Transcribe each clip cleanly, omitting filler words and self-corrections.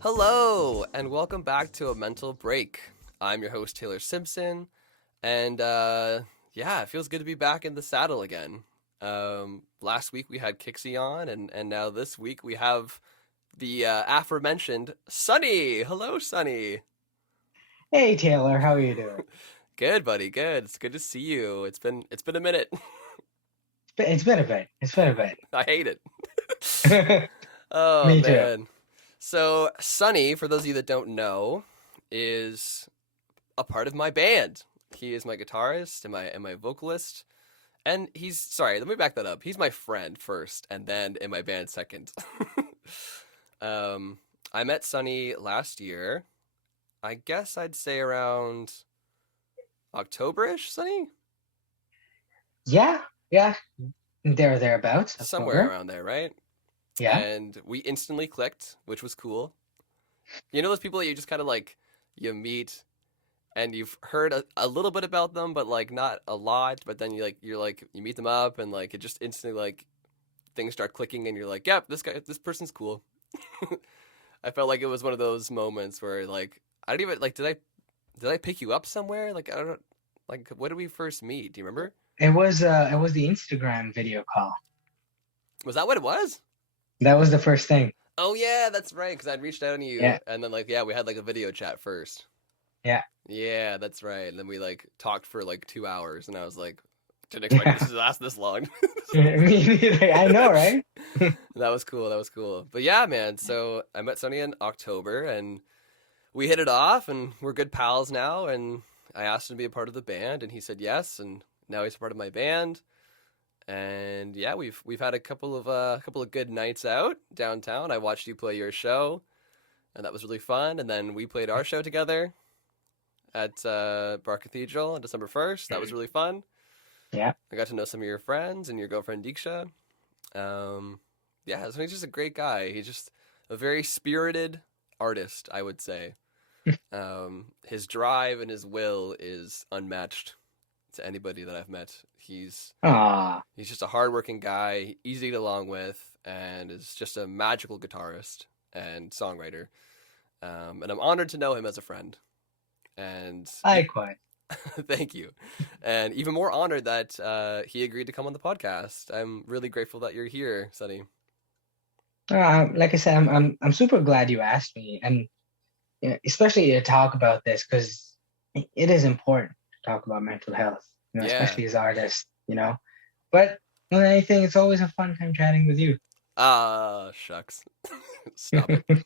Hello, and welcome back to A Mental Break. I'm your host, Taylor Simpson, and yeah, it feels good to be back in the saddle again. Last week we had Kixie on, and now this week we have the aforementioned Sunny. Hello, Sunny. Hey Taylor, how are you doing? Good, buddy. Good. It's good to see you. It's been a minute. It's been a bit. It's been a I hate it. bit. Oh Me too. man. So Sunny, for those of you that don't know, is a part of my band. He is my guitarist and my vocalist. And he's sorry, let me back that up. He's my friend first, and then in my band second. um, I met Sunny last year. I guess I'd say around October-ish, Sunny? Yeah, yeah, there or thereabouts, Somewhere October. around there, right? Yeah. And we instantly clicked, which was cool. You know those people that you just kind of like you meet and you've heard a little bit about them, but like not a lot. But then you meet them up, and like it just instantly like things start clicking, and you're like, yep, this person's cool. I felt like it was one of those moments where like I don't even like did I pick you up somewhere? Like I don't like what did we first meet? Do you remember? It was the Instagram video call. Was that what it was? That was the first thing. Oh yeah, that's right. Because I'd reached out to you, Yeah, and then like yeah, we had like a video chat first. yeah. Yeah, that's right. And then we like talked for like 2 hours, and I was like, didn't expect this to last this long. Me neither. I know, right? That was cool. That was cool. But yeah, man. So I met Sonny in October, and we hit it off, and we're good pals now. And I asked him to be a part of the band, and he said yes. And now he's a part of my band. And yeah, we've had a couple of good nights out downtown. I watched you play your show, and that was really fun. And then we played our show together at Bar Cathedral on December 1st. That was really fun. Yeah. I got to know some of your friends and your girlfriend Diksha. Um, yeah, so he's just a great guy. He's just a very spirited artist, I would say. His drive and his will is unmatched to anybody that I've met. Ah, He's just a hardworking guy, easy to get along with, and is just a magical guitarist and songwriter. And I'm honored to know him as a friend. And likewise. thank you. And even more honored that he agreed to come on the podcast. I'm really grateful that you're here, Sunny. Like I said, I'm super glad you asked me, and especially to talk about this because it is important to talk about mental health. Yeah. Especially as artists. But more than anything, it's always a fun time chatting with you. Ah, shucks. Stop it.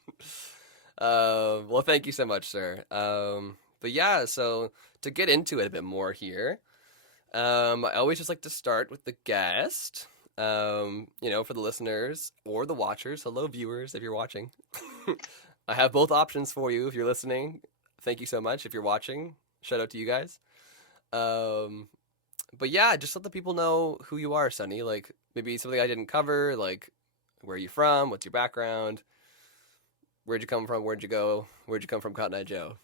Well, thank you so much, sir. But yeah, so to get into it a bit more here, I always just like to start with the guest. For the listeners or the watchers, hello viewers if you're watching. I have both options for you if you're listening. Thank you so much. If you're watching, shout out to you guys. Um, but yeah, just let the people know who you are, Sunny. Like maybe something I didn't cover, like where are you from? What's your background? Where'd you come from? Where'd you go? Where'd you come from, Cotton Eye Joe?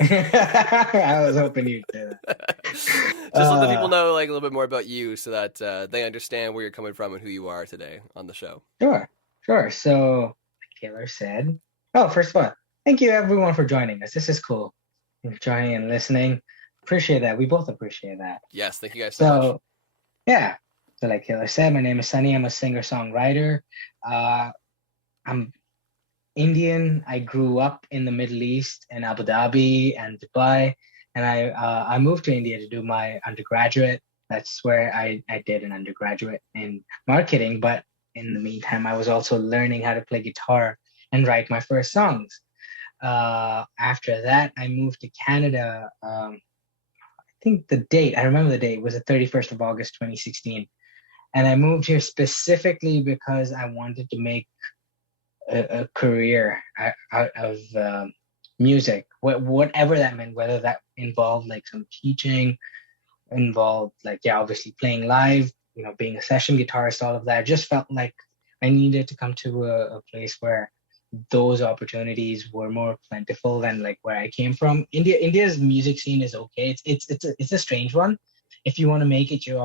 I was hoping you'd say that. Just let the people Uh, know like a little bit more about you, so that they understand where you're coming from and who you are today on the show. sure, sure. So, like Taylor said, oh, first of all, thank you everyone for joining us. This is cool. Joining and listening. Appreciate that. We both appreciate that. Yes, thank you guys so much. So, yeah. So, like Taylor said, my name is Sunny. I'm a singer-songwriter. Uh, I'm Indian. I grew up in the Middle East in Abu Dhabi and Dubai, and I moved to India to do my undergraduate. That's where I did an undergraduate in marketing. But in the meantime, I was also learning how to play guitar and write my first songs. After that, I moved to Canada. I think I remember the date was the 31st of August, 2016. And I moved here specifically because I wanted to make a career out of music, whatever that meant, whether that involved like some teaching, involved like, yeah, obviously playing live, being a session guitarist, all of that. I just felt like I needed to come to a place where those opportunities were more plentiful than like where I came from. India's music scene is okay. It's a strange one. If you want to make it, you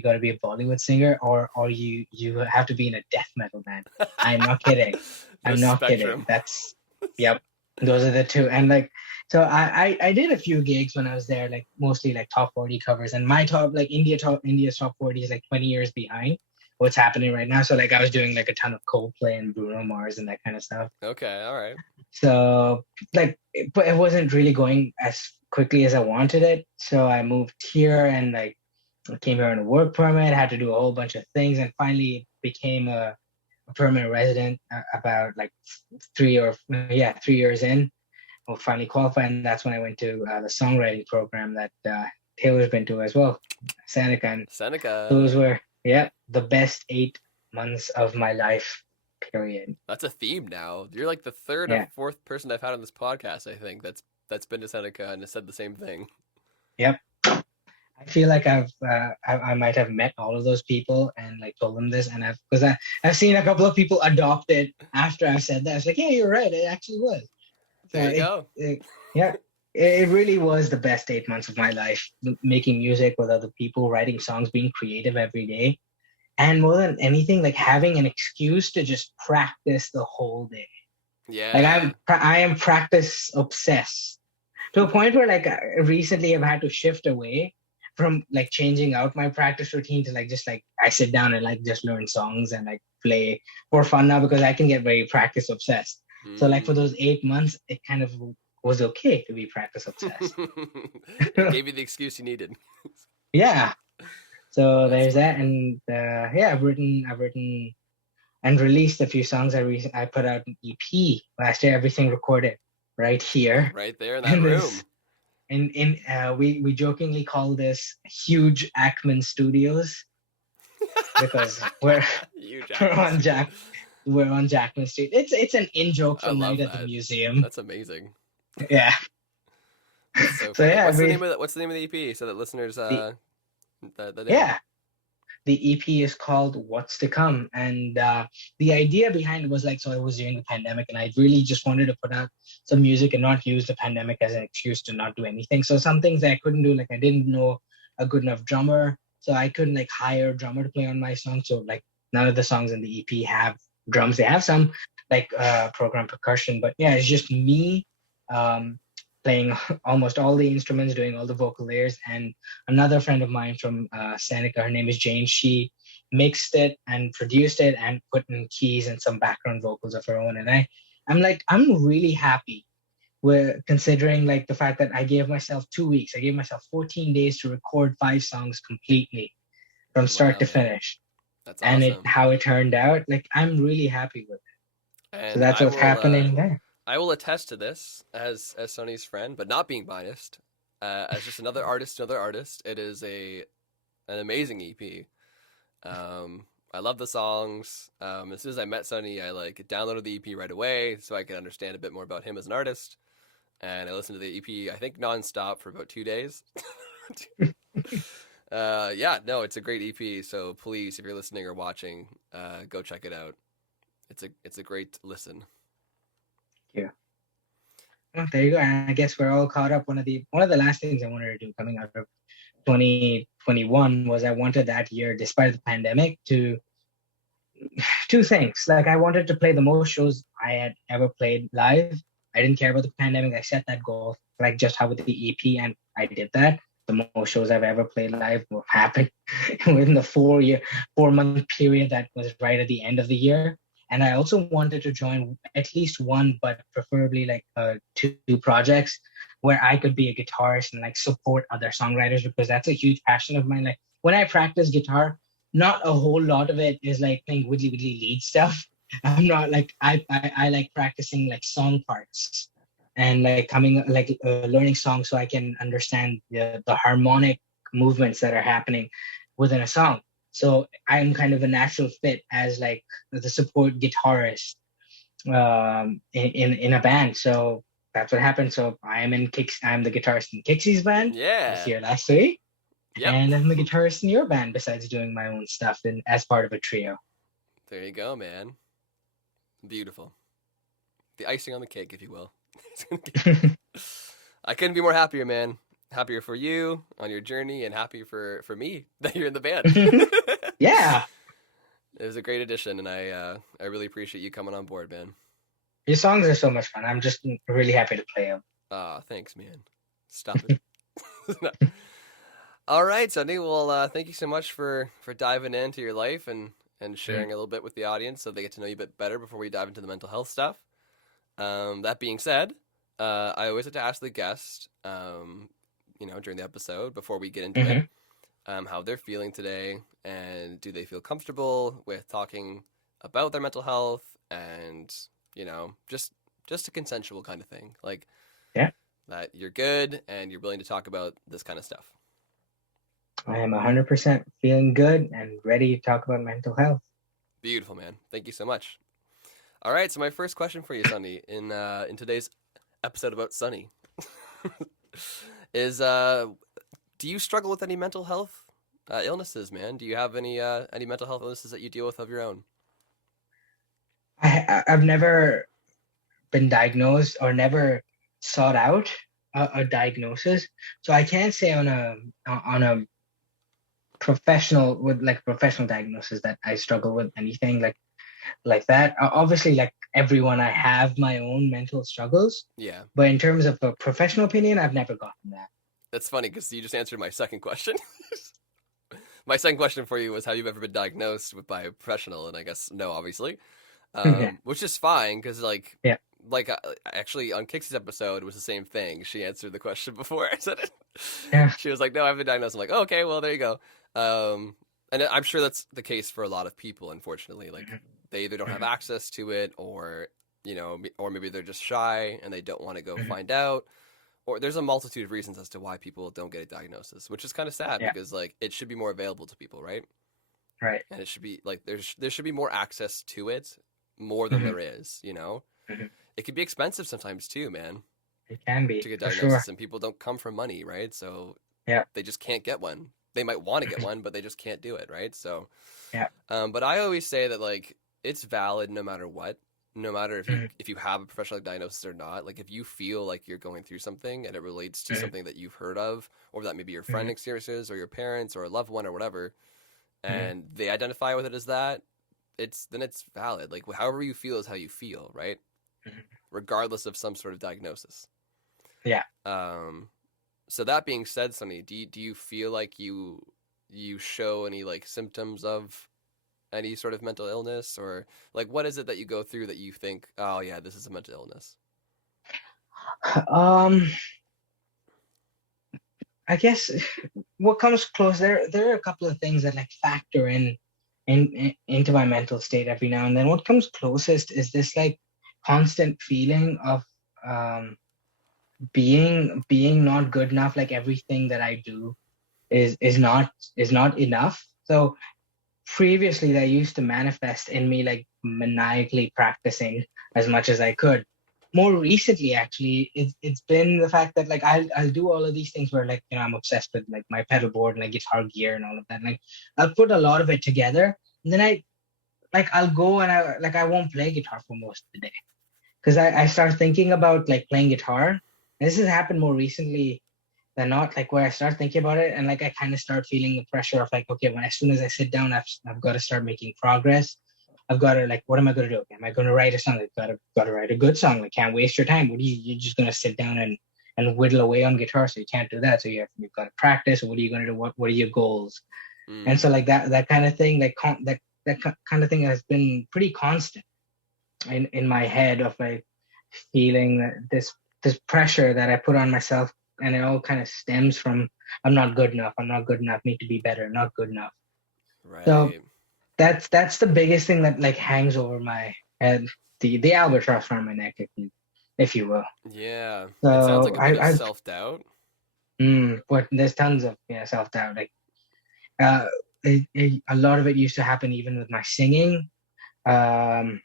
got to be a Bollywood singer or you have to be in a death metal band. I'm not kidding. The I'm not kidding. spectrum. Yep. Those are the two. And like, so I did a few gigs when I was there, like mostly like top 40 covers. And my top, like India's top 40 is like 20 years behind what's happening right now. So like I was doing like a ton of Coldplay and Bruno Mars and that kind of stuff. Okay, all right. So like, but it wasn't really going as quickly as I wanted it. So I moved here and like I came here on a work permit, had to do a whole bunch of things, and finally became a permanent resident about like 3 years in. Well, finally qualified, and that's when I went to the songwriting program that Taylor's been to as well, Seneca. And those Seneca. were, yeah, the best 8 months of my life, period. That's a theme now. You're like the third or Yeah, fourth person I've had on this podcast, I think, that's been to Seneca and has said the same thing. yep. I feel like I might have met all of those people and like told them this, and I've seen a couple of people adopt it after I've said that. It's like, yeah, you're right, it actually was. So There you go. yeah, it really was the best 8 months of my life, making music with other people, writing songs, being creative every day, and more than anything, like having an excuse to just practice the whole day. Like Yeah. I am practice obsessed to a point where like recently I've had to shift away from like changing out my practice routine to like just like I sit down and like just learn songs and like play for fun now because I can get very practice obsessed. So like for Mm. those 8 months, it kind of was okay to be practice obsessed. It gave you the excuse you needed. Yeah. So That's there's funny. that, and yeah, I've written and released a few songs. I put out an EP last year. Everything recorded right here Right there in that in room. this. In we jokingly call this huge Ackman Studios because You we're Jackman on Studio. Jack we're on Jackman Street. It's an in joke I from Night love at the that. Museum. That's amazing. Yeah. That's so So funny. yeah, What's the name of the EP so that listeners the that know? yeah, the EP is called What's to Come. And the idea behind it was like, so it was during the pandemic, and I really just wanted to put out some music and not use the pandemic as an excuse to not do anything. So some things that I couldn't do, like I didn't know a good enough drummer, so I couldn't like hire a drummer to play on my song. So like none of the songs in the EP have drums. They have some like program percussion, but yeah, it's just me um, playing almost all the instruments, doing all the vocal layers, and another friend of mine from Seneca, her name is Jane. She mixed it and produced it and put in keys and some background vocals of her own. And I'm really happy with considering like the fact that I gave myself 2 weeks. I gave myself 14 days to record 5 songs completely from start Wow, to man. finish. That's And it awesome. how it turned out, like I'm really happy with it. So And that's what's happening there. I will attest to this as Sonny's friend, but not being biased. As just another artist. It is an amazing EP. I love the songs. As soon as I met Sonny, I like downloaded the EP right away so I could understand a bit more about him as an artist. And I listened to the EP, I think nonstop for about 2 days. Yeah, no, it's a great EP. So please, if you're listening or watching, go check it out. It's a great listen. Yeah. Well, there you go. And I guess we're all caught up. One of the last things I wanted to do coming out of 2021 was I wanted that year, despite the pandemic, to two things. Like I wanted to play the most shows I had ever played live. I didn't care about the pandemic. I set that goal, like just how with the EP, and I did that. The most shows I've ever played live will happen within the 4-month period that was right at the end of the year. And I also wanted to join at least one, but preferably like two projects where I could be a guitarist and like support other songwriters because that's a huge passion of mine. Like when I practice guitar, not a whole lot of it is like playing widdly widdly lead stuff. I'm not like I like practicing like song parts and like coming like learning songs so I can understand the harmonic movements that are happening within a song. So I'm kind of a natural fit as like the support guitarist in a band. So that's what happened. So I'm the guitarist in Kixie's band. I was Yeah. here last week. Yep. And I'm the guitarist in your band besides doing my own stuff and as part of a trio. There you go, man. Beautiful. The icing on the cake, if you will. I couldn't be more happier, man. Happier for you on your journey, and happy for me that you're in the band. Yeah. It was a great addition, and I really appreciate you coming on board, man. Your songs are so much fun. I'm just really happy to play them. Ah, thanks, man. Stop it. All right, Sunny. Well, thank you so much for diving into your life and Mm. sharing a little bit with the audience so they get to know you a bit better before we dive into the mental health stuff. That being said, I always like to ask the guest, during the episode before we get into it, Mm-hmm. how they're feeling today, and do they feel comfortable with talking about their mental health, and just a consensual kind of thing, like Yeah, that you're good and you're willing to talk about this kind of stuff. I am 100% feeling good and ready to talk about mental health. Beautiful, man. Thank you so much. All right, so my first question for you, Sunny, in today's episode about Sunny, is do you struggle with any mental health illnesses, man? Do you have any mental health illnesses that you deal with of your own? I've never been diagnosed or never sought out a diagnosis, so I can't say on a professional with like professional diagnosis that I struggle with anything like that. Obviously, like everyone, I have my own mental struggles, Yeah, but in terms of a professional opinion, I've never gotten that. that's funny because you just answered my second question. My second question for you was, have you ever been diagnosed by a professional? And I guess no, obviously, Yeah, which is fine because yeah, actually on Kixie's episode it was the same thing. She answered the question before I said it. yeah. She was like, "No, I've been diagnosed." I'm like, oh, "Okay, well, there you go." And I'm sure that's the case for a lot of people. Unfortunately, like Mhm, they either don't have mhm, access to it, or or maybe they're just shy and they don't want to go mhm. find out. Or there's a multitude of reasons as to why people don't get a diagnosis, which is kind of sad Yeah, because like it should be more available to people, right? right. And it should be like there should be more access to it, more than Mhm, there is. mhm. It can be expensive sometimes too, man, It can to be get for sure. diagnosis, and people don't come from money, right? So Yeah, they just can't get one. They might want to get mhm, one, but they just can't do it, right? So, yeah, but I always say that like it's valid no matter what, no matter mhm, if you have a professional diagnosis or not. Like if you feel like you're going through something and it relates to mhm, something that you've heard of, or that maybe your friend mhm, experiences, or your parents, or a loved one, or whatever, mhm, and they identify with it as that, it's valid. Like however you feel is how you feel, right? mhm. Regardless of some sort of diagnosis. Yeah. Um, so that being said, Sonny, do you feel like you show any like symptoms of any sort of mental illness, or like what is it that you go through that you think, oh yeah, this is a mental illness? Um, I guess what comes close there are a couple of things that like factor into my mental state every now and then. What comes closest is this like constant feeling of um being not good enough. Like everything that I do is not enough. So previously that used to manifest in me like maniacally practicing as much as I could. More recently, actually, it's been the fact that like I'll do all of these things where like I'm obsessed with like my pedal board and like guitar gear and all of that. Like I'll put a lot of it together, and then I'll go and I won't play guitar for most of the day because I start thinking about like playing guitar. And this has happened more recently than not, like where I start thinking about it and like I kind of start feeling the pressure of like, okay, when as soon as I sit down, I've got to start making progress. I've got to like, what am I going to do? Okay, am I going to write a song? I've got to write a good song. Like, can't waste your time. What are you're just going to sit down and whittle away on guitar? So you can't do that. So you've got to practice. What are you going to do? What are your goals? And so Mm, like that kind of thing, like kind of thing has been pretty constant in my head of like feeling that this pressure that I put on myself, and it all kind of stems from I'm not good enough. I'm not good enough. Need to be better. Not good enough. So right. that's the biggest thing that like hangs over my head, the albatross around my neck, if you will. Yeah. It sounds So like a bit of self doubt. but there's tons of self doubt. Like uh, a lot of it used to happen even with my singing. Um,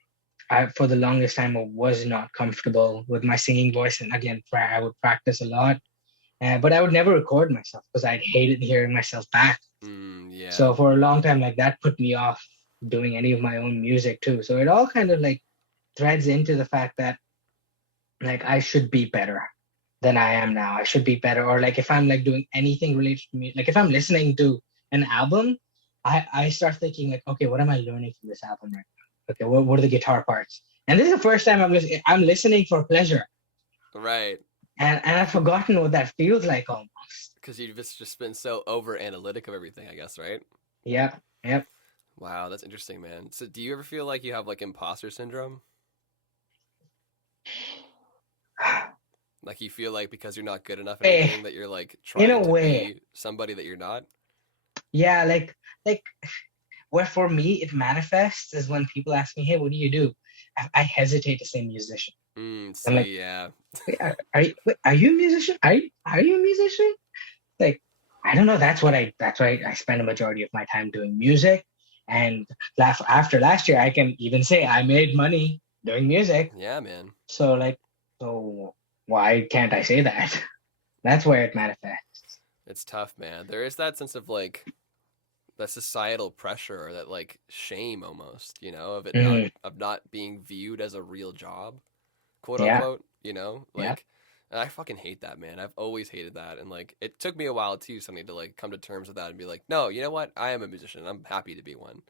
for the longest time, I was not comfortable with my singing voice, and again, I would practice a lot, but I would never record myself because I'd hated hearing myself back. Yeah. So for a long time, like that put me off doing any of my own music too. So it all kind of like threads into the fact that like I should be better than I am now. I should be better, or like if I'm like doing anything related to me, like if I'm listening to an album, I start thinking like, okay, what am I learning from this album right now? Okay, what are the guitar parts? And this is the first time I'm listening for pleasure, Right. and I've forgotten what that feels like almost. Because you've just been so over analytic of everything, I guess, right? Yep, yep. Wow, that's interesting, man. So, do you ever feel like you have like imposter syndrome? Like you feel like because you're not good enough at Eh, anything that you're like in a trying to way, be somebody that you're not? yeah, like where for me it manifests is when people ask me, "Hey, what do you do?" I hesitate to say musician. I'm like, See, yeah. wait, are you a musician? Are you a musician? Like, I don't know. That's why I spend a majority of my time doing music. And after last year, I can even say I made money doing music. Yeah, man. So like, so why can't I say that? That's where it manifests. It's tough, man. There is that sense of like that societal pressure or that like shame almost, of it not Mm, of not being viewed as a real job, quote yeah, unquote, yeah, like and I fucking hate that, man. I've always hated that and like it took me a while too, something to like come to terms with that and be like, "No, you know what? I am a musician. I'm happy to be one.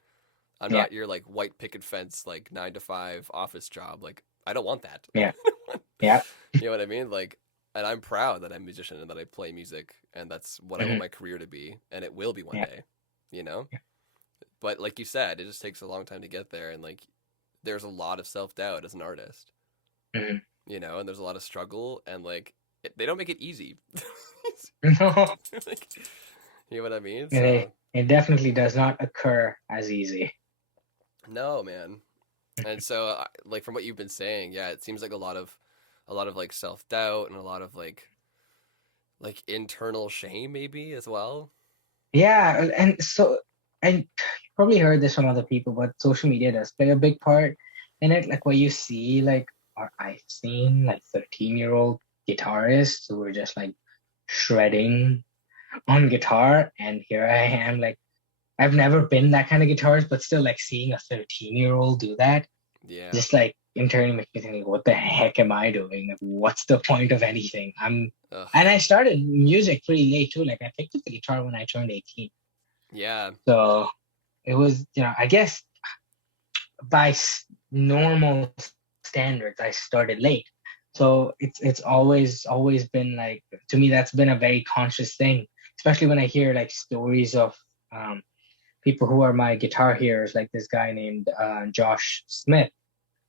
I'm yeah, not your like white picket fence like 9 to 5 office job. Like I don't want that." yeah, yeah. You know what I mean? Like and I'm proud that I'm a musician and that I play music and that's what I want Hmm. my career to be and it will be one Yeah, day, you know? yeah. But like you said, it just takes a long time to get there and like there's a lot of self-doubt as an artist, Hmm. and there's a lot of struggle and like they don't make it easy. No, Like, you know what I mean? it, So, it definitely does not occur as easy. no, man. And so like from what you've been saying, yeah, it seems like a lot of like self-doubt and a lot of like internal shame maybe as well. Yeah, and so I probably heard this from other people, but social media does play a big part in it. Like where you see like, or I've seen like 13-year-old guitarists who were just like shredding on guitar, and here I am like I've never been that kind of guitarist, but still like seeing a 13-year-old do that, Yeah. just like internally makes me think, like, what the heck am I doing? Like, what's the point of anything? Ugh. And I started music pretty late too. Like I picked up the guitar when I turned 18. Yeah. So it was, I guess by normal standards, I started late. So it's always been like, to me that's been a very conscious thing, especially when I hear like stories of um, people who are my guitar heroes, like this guy named Josh Smith,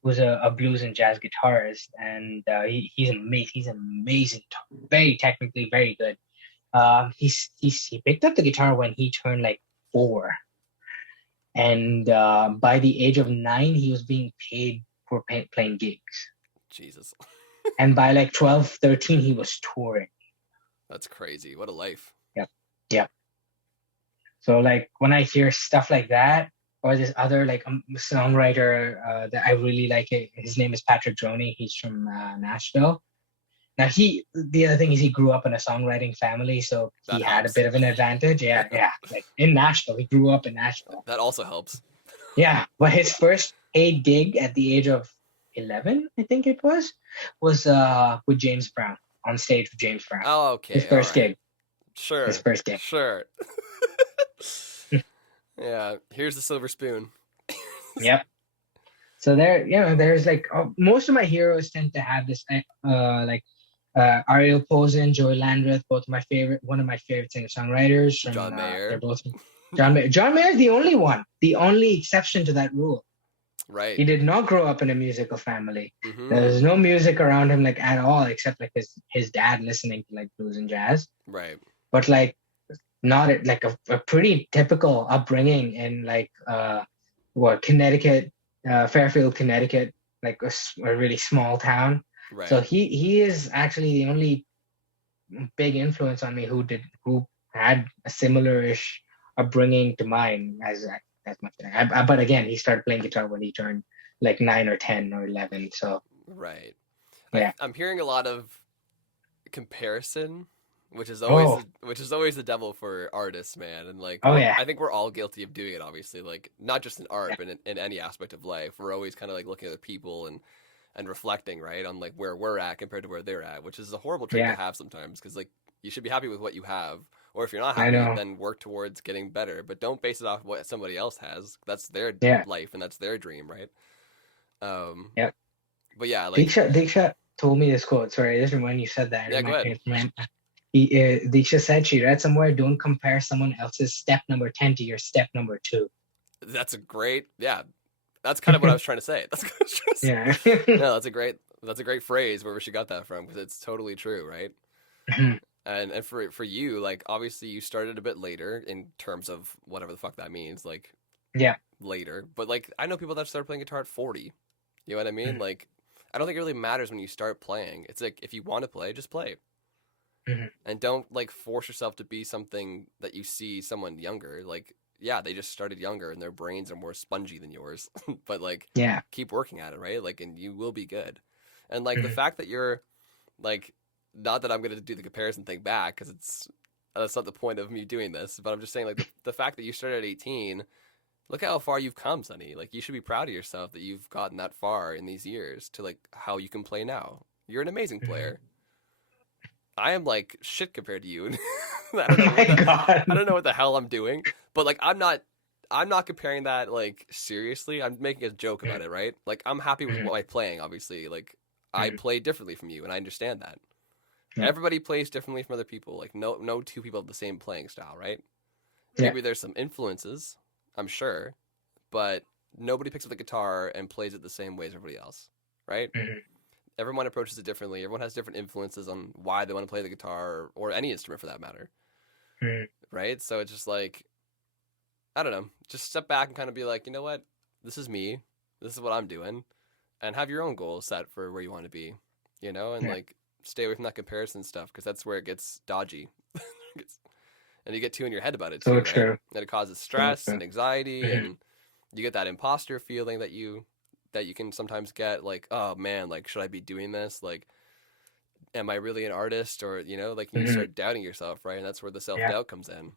who's a blues and jazz guitarist, and he's amazing. He's amazing, very technically very good. He picked up the guitar when he turned like 4, and by the age of 9 he was being paid for playing gigs, Jesus. and by like 12, 13 he was touring. That's crazy. What a life. Yep, yep. So like when I hear stuff like that, or this other like songwriter that I really like, his name is Patrick Droney. He's from Nashville. Now the other thing is he grew up in a songwriting family, so he That had a helps. bit of an advantage. Yeah, yeah. Like in Nashville, he grew up in Nashville. That also helps. Yeah, but his first paid gig at the age of 11, I think it was with James Brown, on stage with James Brown. Oh, His okay. All first right. gig. His Sure. first gig. Sure. Yeah. Here's the silver spoon. Yep. So there's like most of my heroes tend to have this like Ariel Posen, Joy Landreth, one of my favorite singer-songwriters from John they're Mayer. both John Mayer. John Mayer is the only one, the only exception to that rule. Right. He did not grow up in a musical family. Mm-hmm. There's no music around him like at all, except like his dad listening to like blues and jazz. Right. But like not like a pretty typical upbringing in like Connecticut, Fairfield, Connecticut, like a really small town. So Right. he is actually the only big influence on me who had a similar-ish upbringing to mine as much. But again, he started playing guitar when he turned like 9 or 10 or 11. So Right. yeah. I'm hearing a lot of comparison, Oh, which is always the devil for artists, man. And like oh yeah, I think we're all guilty of doing it, obviously. Like not just in art, yeah, but in any aspect of life. We're always kind of like looking at other people and reflecting, right, on like where we're at compared to where they're at, which is a horrible trait to yeah. have sometimes because like you should be happy with what you have, or if you're not I happy, know. then work towards getting better. But don't base it off what somebody else has. That's their Yeah, life and that's their dream, right? Um, yeah. But yeah, like, Diksha told me this quote. Sorry, I just remember when you said that. It yeah, go ahead. reminded me. Diksha said she read somewhere, "Don't compare someone else's step number 10 to your step number 2." That's a great, yeah. That's kind of what I was trying to say. That's what I was trying to say. Yeah. No, that's a great phrase wherever she got that from because it's totally true, right? And for you, like obviously you started a bit later in terms of whatever the fuck that means, like Yeah. later. But like I know people that started playing guitar at 40. You know what I mean? Like I don't think it really matters when you start playing. It's like if you want to play, just play. Mhm. And don't like force yourself to be something that you see someone younger. Like yeah, they just started younger and their brains are more spongy than yours. But like Yeah. keep working at it, right? Like and you will be good. And like the Mhm. fact that you're like not that I'm going to do the comparison thing back cuz it's that's not the point of me doing this, but I'm just saying like the fact that you started at 18, look at how far you've come, Sonny. Like you should be proud of yourself that you've gotten that far in these years to like how you can play now. You're an amazing Mhm. player. I am like shit compared to you. Oh my God. I don't know what the hell I'm doing, but like I'm not comparing that like seriously. I'm making a joke about Mhm. it, right? Like I'm happy with Mhm. what I'm playing, obviously. Like I Mhm. play differently from you and I understand that. Yeah. Everybody plays differently from other people. Like no two people have the same playing style, right? Yeah. Maybe there's some influences, I'm sure, but nobody picks up the guitar and plays it the same way as everybody else, right? Mhm. Everyone approaches it differently. Everyone has different influences on why they want to play the guitar or any instrument for that matter, Mhm. right? So it's just like I don't know, just step back and kind of be like, you know what, this is me, this is what I'm doing, and have your own goals set for where you want to be, you know, and Yeah. like stay away from that comparison stuff because that's where it gets dodgy, and you get too in your head about it So too, right? true. And it causes So stress true. and anxiety, Mhm. and you get that imposter feeling that you can sometimes get, like, oh man, like should I be doing this? Like, am I really an artist? Or you know, like you Mhm. start doubting yourself, right? And that's where the self Yeah. doubt comes in.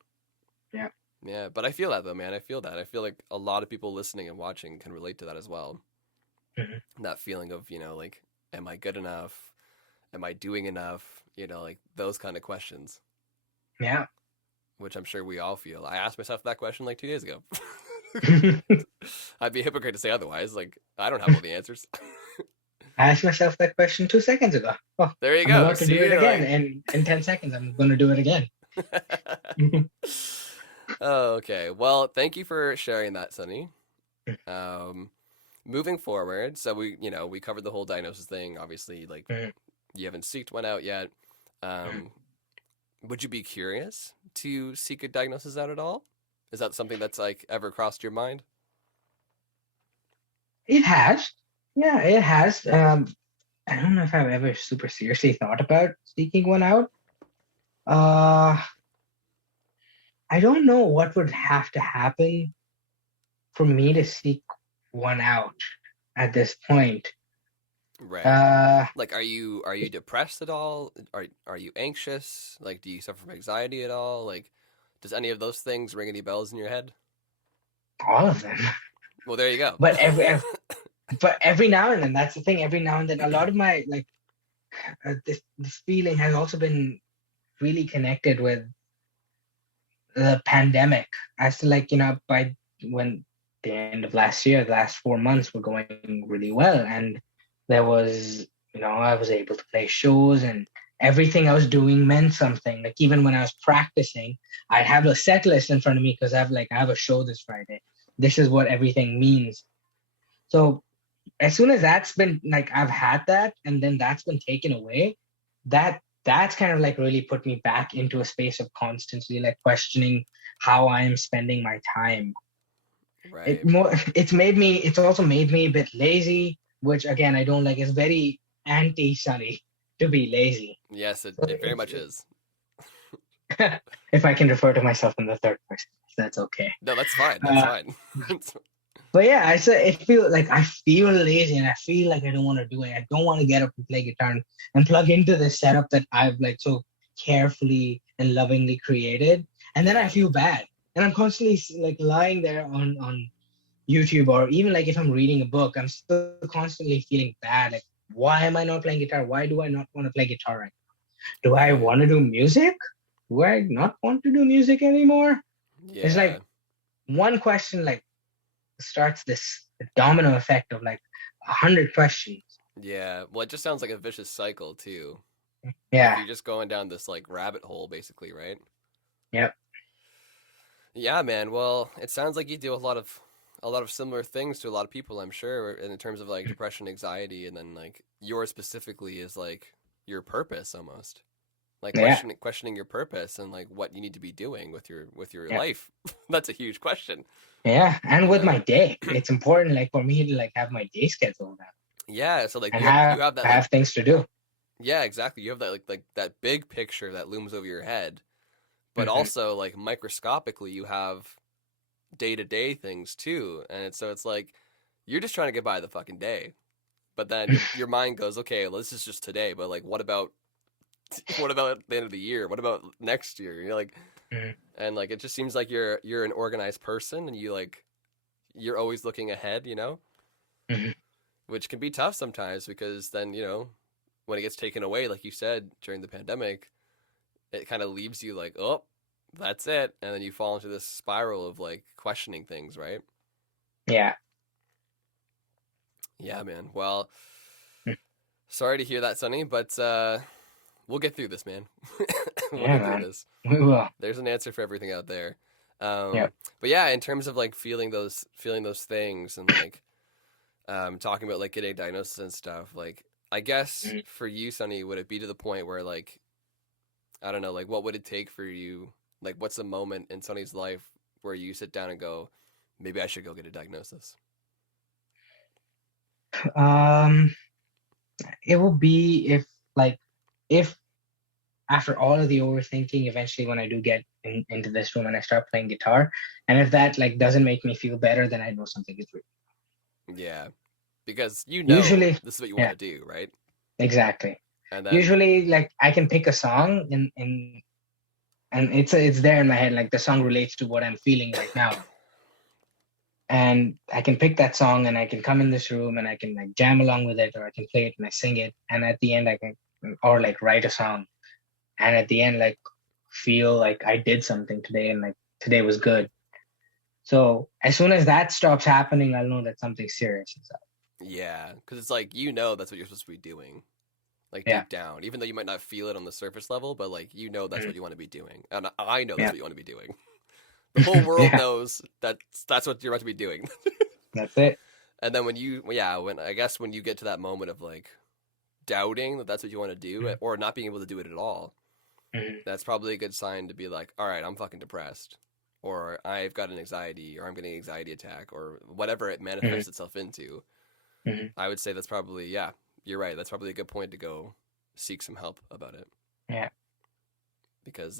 Yeah. Yeah, but I feel that though, man. I feel that. I feel like a lot of people listening and watching can relate to that as well. Mhm. That feeling of, you know, like, am I good enough? Am I doing enough? You know, like those kind of questions, Yeah. which I'm sure we all feel. I asked myself that question like 2 days ago. I'd be a hypocrite to say otherwise. Like, I don't have all the answers. I asked myself that question 2 seconds ago. Oh, There you I'm go. about to do it See, again. like, And in 10 seconds, I'm going to do it again. oh, okay. Well, thank you for sharing that, Sunny. Um, moving forward, so you know, we covered the whole diagnosis thing. Obviously, like, Mhm. you haven't seeked one out yet. Mhm. Um, would you be curious to seek a diagnosis out at all? Is that something that's like ever crossed your mind? It has. Yeah, it has. I don't know if I've ever super seriously thought about seeking one out. Uh, I don't know what would have to happen for me to seek one out at this point. Right. Uh, Like, are you depressed at all? Are you anxious? Like, do you suffer from anxiety at all? Like, does any of those things ring any bells in your head? all of them. Well, there you go. But every now and then, that's the thing. Every now and then, a lot of my like this feeling has also been really connected with the pandemic. As to like by when the end of last year, the last 4 months were going really well, and there was I was able to play shows, and everything I was doing meant something. Like even when I was practicing, I'd have a set list in front of me because I have a show this Friday. This is what everything means. So as soon as that's been like I've had that, and then that's been taken away, that's kind of like really put me back into a space of constantly like questioning how I am spending my time. Right. It's also made me a bit lazy, which again I don't like. It's very anti-sunny to be lazy. Yes, So it very much is. if I can refer to myself in the third person, if that's okay. No, that's fine. That's Uh, fine. But yeah, I feel lazy, and I feel like I don't want to do it. I don't want to get up and play guitar and plug into the setup that I've like so carefully and lovingly created. And then I Yeah. feel bad. And I'm constantly like lying there on YouTube, or even like if I'm reading a book, I'm still constantly feeling bad. Like, why am I not playing guitar? Why do I not want to play guitar right now? Do I Right. want to do music? Do I not want to do music anymore? It's Yeah. like one question like starts this domino effect of like 100 questions. Yeah. Well, it just sounds like a vicious cycle too. Like Yeah. you're just going down this like rabbit hole basically, right? Yep. Yeah, man. Well, it sounds like you do a lot of similar things to a lot of people, I'm sure, in terms of like depression, anxiety, and then like yours specifically is like your purpose almost. Like Yeah. questioning your purpose and like what you need to be doing with your Yeah. life. That's a huge question, Yeah. And you with my know? day, it's important like for me to like have my day scheduled out Yeah, so like and you have that like have things to do. yeah, exactly. You have that like that big picture that looms over your head, but Hmm. also like microscopically you have day-to-day things too. And it's like you're just trying to get by the fucking day. But then your mind goes, "Okay, well, this is just today, but like what about at the end of the year? What about next year?" You're like Hmm. and like it just seems like you're an organized person and you're always looking ahead, Hmm. which can be tough sometimes because then, when it gets taken away, like you said during the pandemic, it kind of leaves you like, oh, that's it. And then you fall into this spiral of like questioning things, right? Yeah. Yeah, man. Well, Mm. sorry to hear that, Sonny, but we'll get through this, man. We'll Yeah, get through man. this. We will. There's an answer for everything out there. Yeah. But yeah, in terms of like feeling those things and like talking about like getting a diagnosis and stuff, like I guess Mhm. for you, Sonny, would it be to the point where like I don't know, like what would it take for you? Like what's a moment in Sonny's life where you sit down and go, maybe I should go get a diagnosis? Um, it will be like if after all of the overthinking, eventually when I do get into this room and I start playing guitar, and if that like doesn't make me feel better, then I know something is real. Yeah, because Usually, this is what you want yeah, to do, right? exactly. And then Usually, like I can pick a song and it's there in my head, like the song relates to what I'm feeling right now. And I can pick that song and I can come in this room and I can like jam along with it or I can play it and I sing it. And at the end I can or like write a song and at the end like feel like I did something today and like today was good. So as soon as that stops happening, I'll know that something serious is up. yeah, because it's like that's what you're supposed to be doing, like Yeah. deep down, even though you might not feel it on the surface level, but like that's Mhm. what you want to be doing, and I know that's Yeah. what you want to be doing. The whole world Yeah. knows that's what you're about to be doing. That's it. And then when I guess when you get to that moment of like doubting that that's what you want to do Mhm. or not being able to do it at all, Mhm. that's probably a good sign to be like, all right, I'm fucking depressed, or I've got an anxiety, or I'm getting an anxiety attack, or whatever it Mhm. manifests itself into. Mhm. I would say that's probably, yeah, you're right. That's probably a good point to go seek some help about it Yeah. because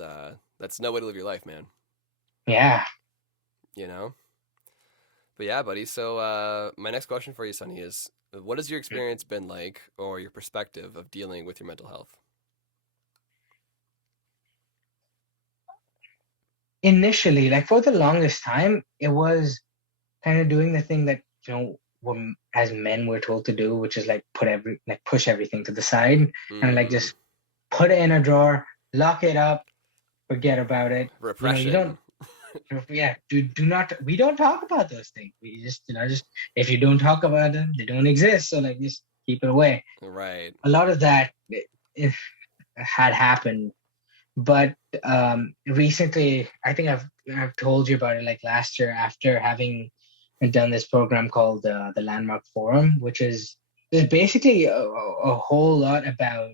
that's no way to live your life, man. Yeah. You know? But yeah, buddy. So my next question for you, Sonny, is what has your experience been like or your perspective of dealing with your mental health? Initially, like for the longest time, it was kind of doing the thing that as men we're told to do, which is like push everything to the side and like Mm, just put it in a drawer, lock it up, forget about it. You don't. repression. Yeah, do not. We don't talk about those things. We just if you don't talk about them, they don't exist. So like just keep it away. Right. A lot of that it had happened, but recently I think I've told you about it like last year after having done this program called the Landmark Forum, which is basically a whole lot about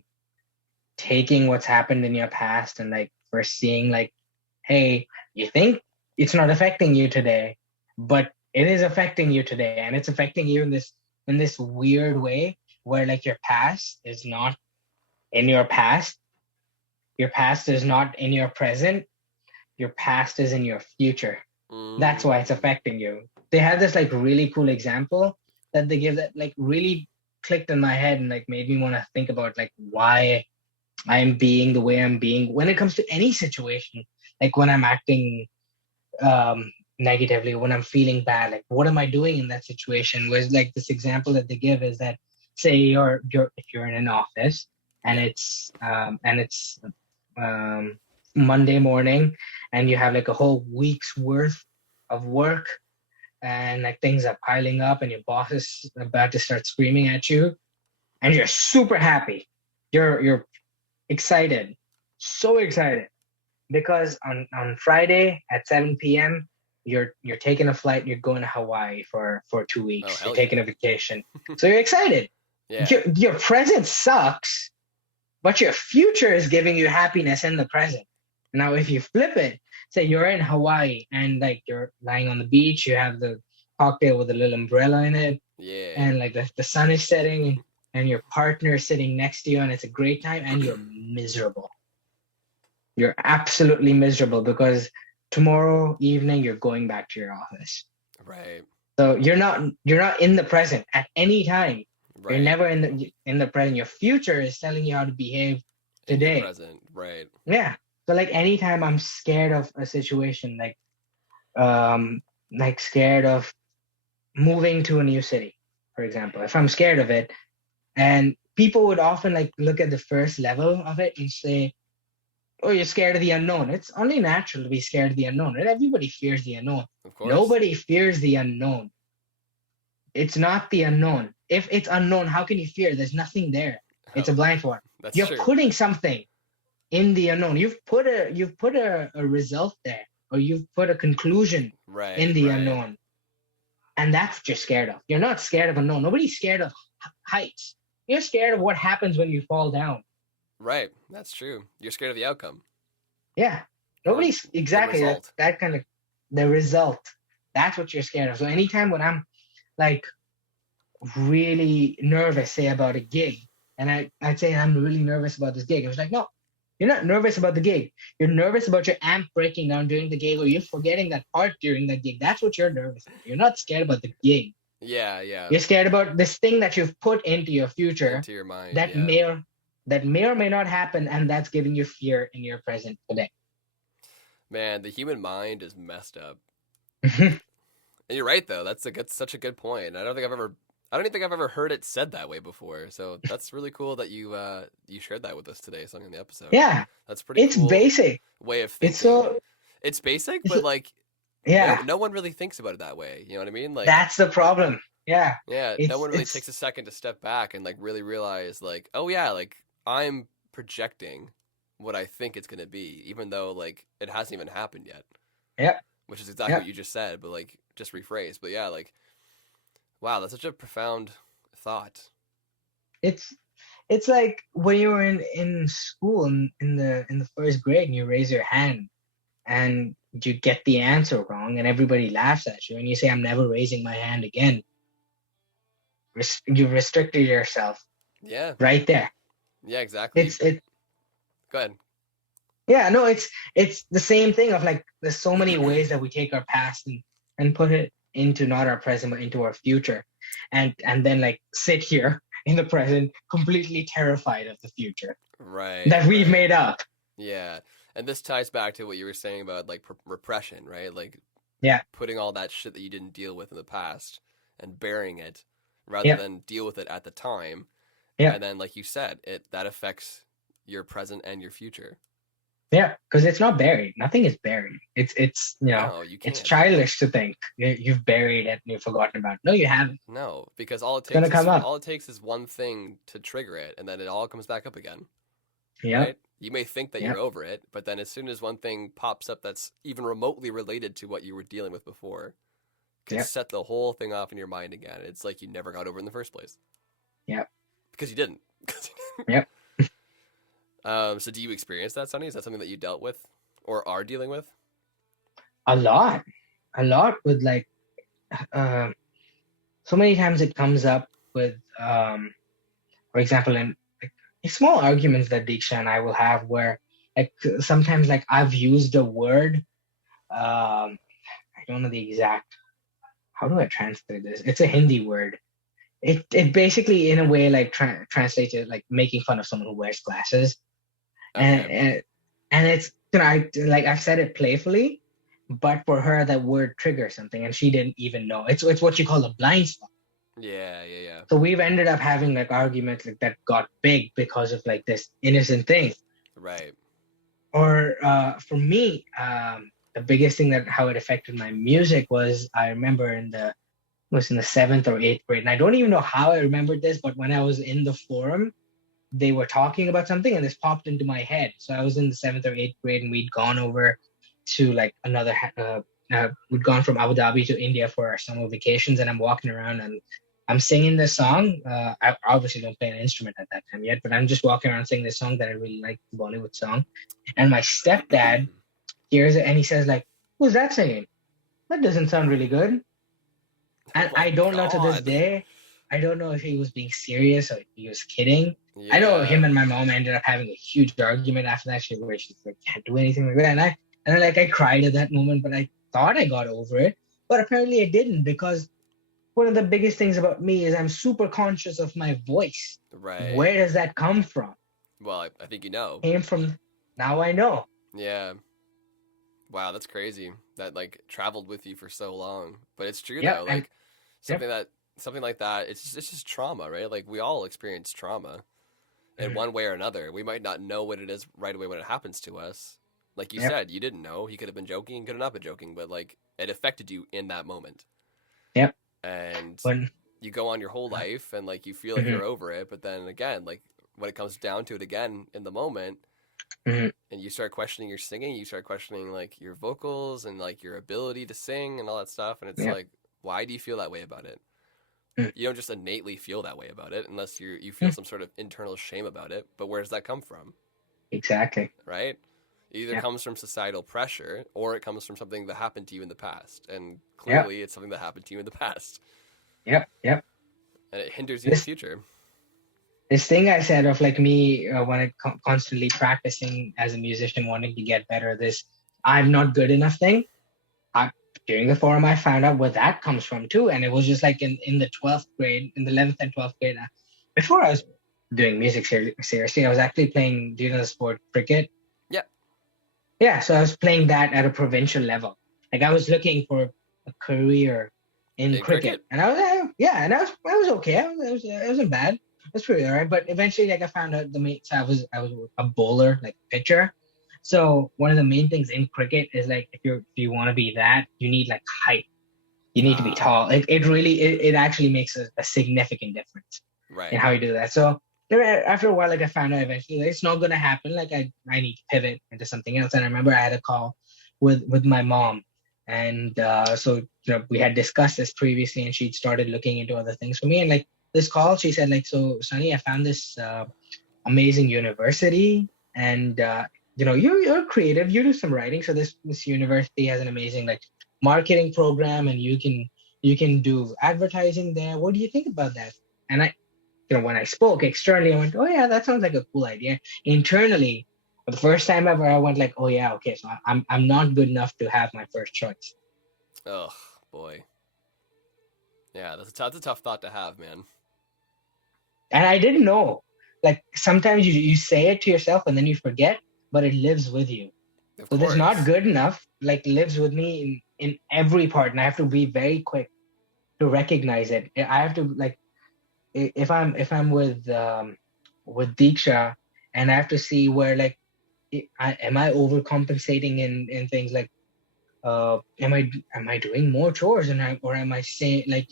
taking what's happened in your past and like first seeing like, hey, you think it's not affecting you today, but it is affecting you today, and it's affecting you in this weird way where like your past is not in your past is not in your present, your past is in your future. That's why it's Mm, affecting you. They had this like really cool example that they give that like really clicked in my head and like made me want to think about like why I'm being the way I'm being when it comes to any situation. Like when I'm acting negatively, when I'm feeling bad, like what am I doing in that situation? Was like this example that they give is that say you're if you're in an office and yeah. it's um, Monday morning and you have like a whole week's worth of work and like things are piling up and your boss is about to start screaming at you and you're super happy. You're excited, so excited, because on Friday at 7 p.m. you're taking a flight. You're going to Hawaii for 2 weeks. Oh, You're hell taking yeah. a vacation, so you're excited. Yeah. Your present sucks, but your future is giving you happiness in the present. Now, if you flip it, say you're in Hawaii and like you're lying on the beach, you have the cocktail with a little umbrella in it, Yeah. and like the sun is setting, and your partner is sitting next to you, and it's a great time, and you're miserable. You're absolutely miserable because tomorrow evening you're going back to your office. Right. So you're not in the present at any time. You're Right. never in the present. Your future is telling you how to behave In your today. present. Right. Yeah. So like anytime I'm scared of a situation, like scared of moving to a new city, for example, if I'm scared of it, and people would often like look at the first level of it and say, oh, you're scared of the unknown. It's only natural to be scared of the unknown, right? Everybody fears the unknown. Of course. Nobody fears the unknown. It's not the unknown. If it's unknown, how can you fear? There's nothing there. It's a Oh, blind spot. that's You're true. putting something in the unknown. You've put a result there, or you've put a conclusion Right. in the Right. unknown. And that's what you're scared of. You're not scared of unknown. Nobody's scared of heights. You're scared of what happens when you fall down. Right. That's true. You're scared of the outcome Yeah. or Nobody's the exactly result. that kind of the result. That's what you're scared of. So anytime when I'm like really nervous, say about a gig, and I'd say I'm really nervous about this gig. I was like, no, you're not nervous about the gig. You're nervous about your amp breaking down during the gig, or you're forgetting that part during the gig. That's what you're nervous about. You're not scared about the gig. Yeah. Yeah. You're scared about this thing that you've put into your future Into your mind. that Yeah. may or may not happen, and that's giving you fear in your present today. Man, the human mind is messed up. Yeah, And you're right though. That's such a good point. I don't even think I've ever heard it said that way before. So that's really cool that you shared that with us today, something in the episode. That's pretty it's cool basic. way of It's thinking. so It's basic, it's, but like yeah. no one really thinks about it that way. You know what I mean? Like That's the problem. Yeah, yeah, no it's one really takes it's a second to step back and like really realize like, oh yeah, like I'm projecting what I think it's gonna be, even though like it hasn't even happened yet. yeah, Which is exactly yeah. what you just said, but like just rephrased. But yeah, like wow, that's such a profound thought. It's like when you were in school in the first grade and you raise your hand and you get the answer wrong and everybody laughs at you and you say, I'm never raising my hand again. You've restricted yourself Yeah, right there. yeah, exactly. It Go ahead. Yeah, no, it's the same thing of like there's so many ways that we take our past and put it into not our present but into our future, and then like sit here in the present completely terrified of the future Right, that we've right. made up. Yeah, and this ties back to what you were saying about like repression, right? Like Yeah, putting all that shit that you didn't deal with in the past and burying it rather yeah, than deal with it at the time. yeah, And then, like you said, it that affects your present and your future. yeah. Because it's not buried. Nothing is buried. It's No, you it's can't. childish to think you've buried it and you've forgotten about it. No, you haven't. No, because It's gonna come up. all it takes is one thing to trigger it, and then it all comes back up again. Yeah, Right? You may think that yeah, you're over it, but then as soon as one thing pops up that's even remotely related to what you were dealing with before, can yeah, set the whole thing off in your mind again. It's like you never got over it in the first place yeah, because you didn't. yeah. So do you experience that, Sonny? Is that something that you dealt with or are dealing with? A lot, with like so many times it comes up with for example in like small arguments that Diksha and I will have where like sometimes like I've used a word I don't know the exact how do I translate this. It's a Hindi word. It basically in a way like translates it like making fun of someone who wears glasses. and Okay. and, and it's I've said it playfully, but for her that word triggers something and she didn't even know. It's what you call a blind spot. Yeah, yeah, yeah. So we've ended up having like arguments like that got big because of like this innocent thing. Right. Or for me, the biggest thing that how it affected my music was I remember in the was in the seventh or eighth grade. And I don't even know how I remembered this, but when I was in the forum, they were talking about something and this popped into my head. So I was in the seventh or eighth grade and we'd gone over to like we'd gone from Abu Dhabi to India for our summer vacations, and I'm walking around and I'm singing this song. I obviously don't play an instrument at that time yet, but I'm just walking around singing this song that I really like, the Bollywood song. And my stepdad hears it and he says like, "Who's that singing? That doesn't sound really good." Oh And my I don't know to this God. day, I don't know if he was being serious or if he was kidding. I know Yeah. him and my mom ended up having a huge argument after that shit where she's like, can't do anything like that. And like I cried at that moment, but I thought I got over it. But apparently I didn't, because one of the biggest things about me is I'm super conscious of my voice. Right. Where does that come from? Well, I think you know. Came from, now I know. Yeah. Wow, that's crazy. That like traveled with you for so long. But it's true Yep. though. And Like yep. something like that. It's just trauma, right? Like we all experience trauma in Mhm. one way or another. We might not know what it is right away when it happens to us. Like you Yep. said, you didn't know. He could have been joking, could have not been joking, but like it affected you in that moment. Yep. And When you go on your whole life and like you feel like mhm, you're over it, but then again, like when it comes down to it again in the moment, mhm. and you start questioning your singing, you start questioning like your vocals and like your ability to sing and all that stuff, and it's Yep. like, why do you feel that way about it? Mhm. You don't just innately feel that way about it unless you feel Mhm. some sort of internal shame about it. But where does that come from? Exactly. Right? It either Yep. comes from societal pressure or it comes from something that happened to you in the past. And Yep. clearly it's something that happened to you in the past. Yep. Yep. And it hinders you in the This future. this thing I said of like me when I constantly practicing as a musician, wanting to get better. This I'm not good enough thing. I, During the forum, I found out where that comes from too, and it was just like in the 12th grade, in the 11th and 12th grade. Before I was doing music seriously, I was actually playing. Do you know the sport cricket? Yeah. Yeah, so I was playing that at a provincial level. Like I was looking for a career in In cricket, cricket? and I was yeah, and I was okay. I wasn't bad. I was pretty alright. But eventually, like I found out the main. So I was a bowler, like pitcher. So one of the main things in cricket is like if you want to be that, you need like height. You need to be Ah, tall. It actually makes a significant difference in right. how you do that. So after a while, like I found out eventually like, it's not gonna happen. Like I need to pivot into something else. And I remember I had a call with my mom, and so we had discussed this previously, and she'd started looking into other things for me. And like this call, she said like, so Sunny, I found this amazing university, and you're creative. You do some writing, so this university has an amazing like marketing program, and you can do advertising there. What do you think about that? And when I spoke externally, I went, "Oh yeah, that sounds like a cool idea." Internally, for the first time ever, I went like, "Oh yeah, okay, so I'm not good enough to have my first choice." Oh, boy. Yeah, that's a tough thought to have, man. And I didn't know. Like sometimes you say it to yourself and then you forget, but it lives with you. Of So this not course. good enough like lives with me in every part, and I have to be very quick to recognize it. I have to like if I'm with Diksha, and I have to see where like am I overcompensating in things like am I doing more chores, and or am I saying like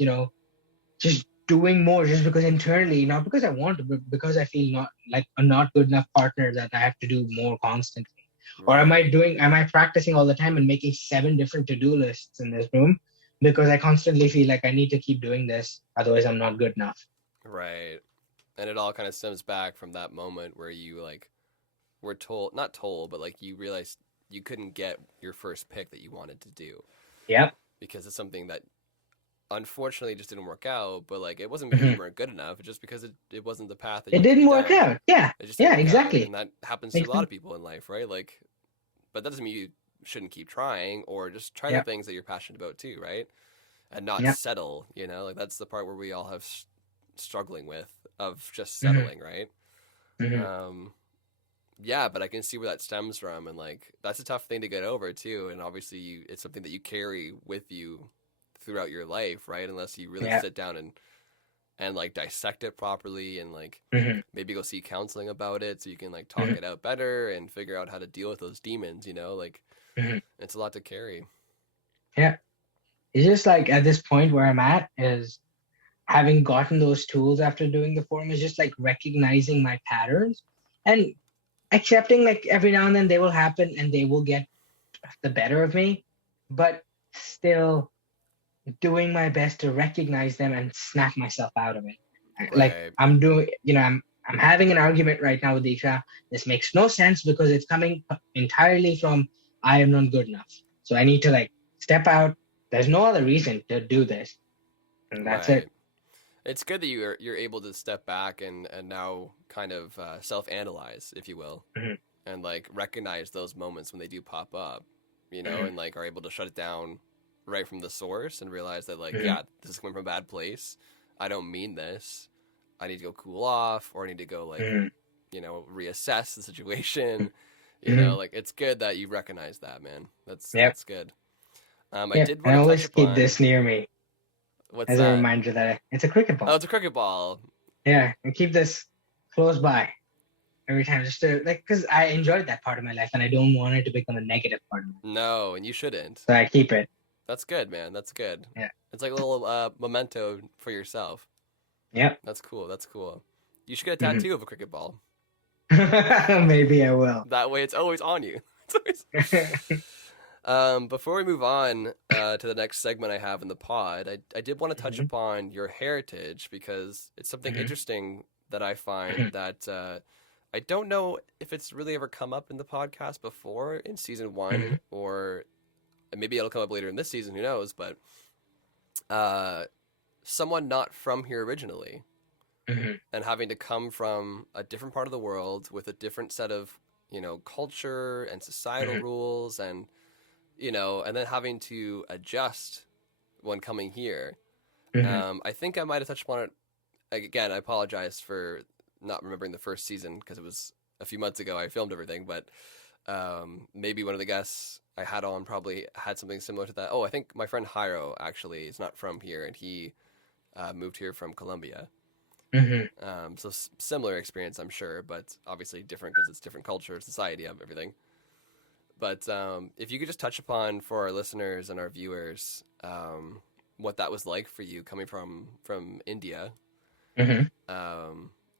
just doing more just because internally, not because I want to, but because I feel not like a not good enough partner that I have to do more constantly. Or Right. am I practicing all the time and making seven different to-do lists in this room because I constantly feel like I need to keep doing this, otherwise I'm not good enough. Right. And it all kind of stems back from that moment where you like were told, not told, but like you realized you couldn't get your first pick that you wanted to do Yep. because it's something that unfortunately just didn't work out. But like it wasn't because you Mhm. weren't good enough, it's just because it wasn't the path that It you put didn't you work down. out. Yeah. It just didn't Yeah, work out, exactly. and that happens to a Makes lot sense. of people in life, right? Like, but that doesn't mean you shouldn't keep trying or just try the Yep. things that you're passionate about too, right? And not Yep. settle. Like that's the part where we all have struggling with of just Hmm. settling, right? Hmm. Um, yeah, but I can see where that stems from, and like that's a tough thing to get over too. And obviously, it's something that you carry with you throughout your life, right? Unless you really Yeah. sit down and like dissect it properly, and like Hmm. maybe go see counseling about it so you can like talk Hmm. it out better and figure out how to deal with those demons. Like Hmm. it's a lot to carry. Yeah. It's just like at this point where I'm at is having gotten those tools after doing the forum is just like recognizing my patterns and accepting like every now and then they will happen and they will get the better of me, but still doing my best to recognize them and snap myself out of it. Like Right. I'm doing, I'm having an argument right now with Isha. This makes no sense because it's coming entirely from I am not good enough. So I need to like step out. There's no other reason to do this, and that's it. Right. It's good that you're able to step back and now kind of self-analyze, if you will, Mhm, and like recognize those moments when they do pop up, mhm, and like are able to shut it down right from the source and realize that like, mhm, yeah, this is coming from a bad place. I don't mean this. I need to go cool off, or I need to go like, mhm, reassess the situation. mhm. Like it's good that you recognize that, man. Yep, That's good. I yep. did And want I to touch always keep upon this near me what's as a that? reminder that it's a cricket Oh, ball. it's a cricket ball. Yeah, and keep this close by every time, just to like, because I enjoyed that part of my life, and I don't want it to become a negative part of my life. No, and you shouldn't. So I keep it. That's good, man. That's good. Yeah. It's like a little memento for yourself. Yep. That's cool. That's cool. You should get a Mhm. tattoo of a cricket ball. Maybe I will. That way, it's always on you. It's always... Before we move on to the next segment I have in the pod, I did want to touch Mhm, upon your heritage because it's something mhm, interesting that I find mhm, that I don't know if it's really ever come up in the podcast before in season one, mhm, or maybe it'll come up later in this season. Who knows? But uh, someone not from here originally mhm, and having to come from a different part of the world with a different set of culture and societal mhm, rules, and and then having to adjust when coming here. mhm, I think I might have touched upon it again. I apologize for not remembering the first season because it was a few months ago I filmed everything, but maybe one of the guests I had on probably had something similar to that. Oh, I think my friend Jairo actually is not from here, and he moved here from Colombia. mhm. So similar experience, I'm sure, but obviously different because it's different culture, society, of everything. But if you could just touch upon for our listeners and our viewers what that was like for you coming from India, Mhm.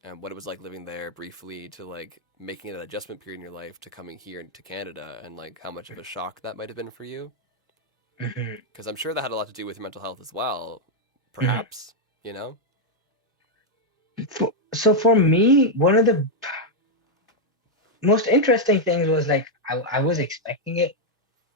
and what it was like living there briefly to like making an adjustment period in your life to coming here to Canada, and like how much of a shock that might have been for you, Mhm. because I'm sure that had a lot to do with your mental health as well, Mhm. perhaps. You know? So for me, one of the most interesting things was like I was expecting it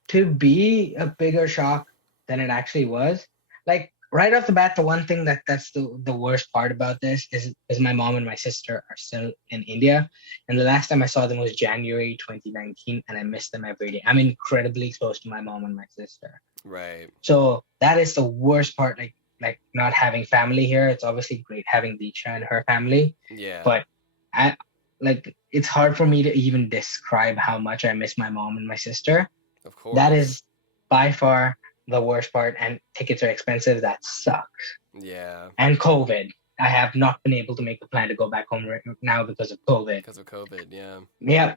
to be a bigger shock than it actually was. Like right off the bat, the one thing that's the worst part about this is my mom and my sister are still in India, and the last time I saw them was January 2019, and I miss them every day. I'm incredibly close to my mom and my sister, Right. so that is the worst part. Like not having family here. It's obviously great having Deeksha and her family, Yeah. but I like it's hard for me to even describe how much I miss my mom and my sister. Of That course. is by far the worst part, and tickets are expensive. That sucks. Yeah. And COVID. I have not been able to make the plan to go back home right now because of COVID. Because of COVID. Yeah. Yeah.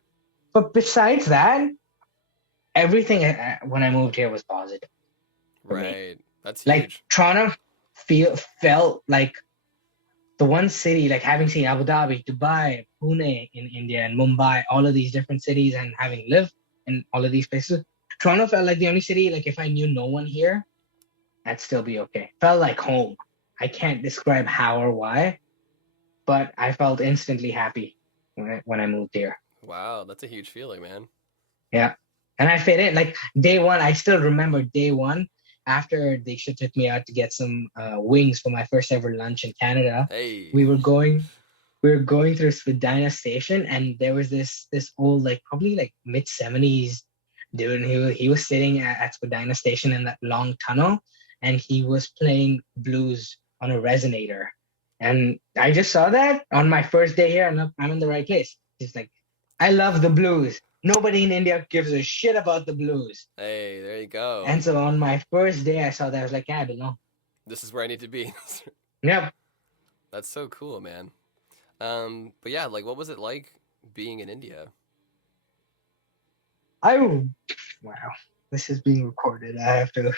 But besides that, everything when I moved here was positive for me. Right. That's Like huge. Toronto felt like the one city, like having seen Abu Dhabi, Dubai, Pune in India, and Mumbai, all of these different cities, and having lived in all of these places, Toronto felt like the only city, like if I knew no one here, I'd still be okay. Felt like home. I can't describe how or why, but I felt instantly happy when I moved here. Wow, that's a huge feeling, man. Yeah. And I fit in. Like day one, I still remember day one after they should took me out to get some wings for my first ever lunch in Canada. Hey. We were going we were going through Spadina station, and there was this old, like probably like mid 70s dude, and he was sitting at Spadina station in that long tunnel, and he was playing blues on a resonator. And I just saw that on my first day here, and I'm in the right place. He's like, I love the blues. Nobody in India gives a shit about the blues. Hey, there you go. And so on my first day, I saw that. I was like, yeah, I belong. This is where I need to be. Yep. That's so cool, man. But yeah, like what was it like being in India? I wow. this is being recorded. I have to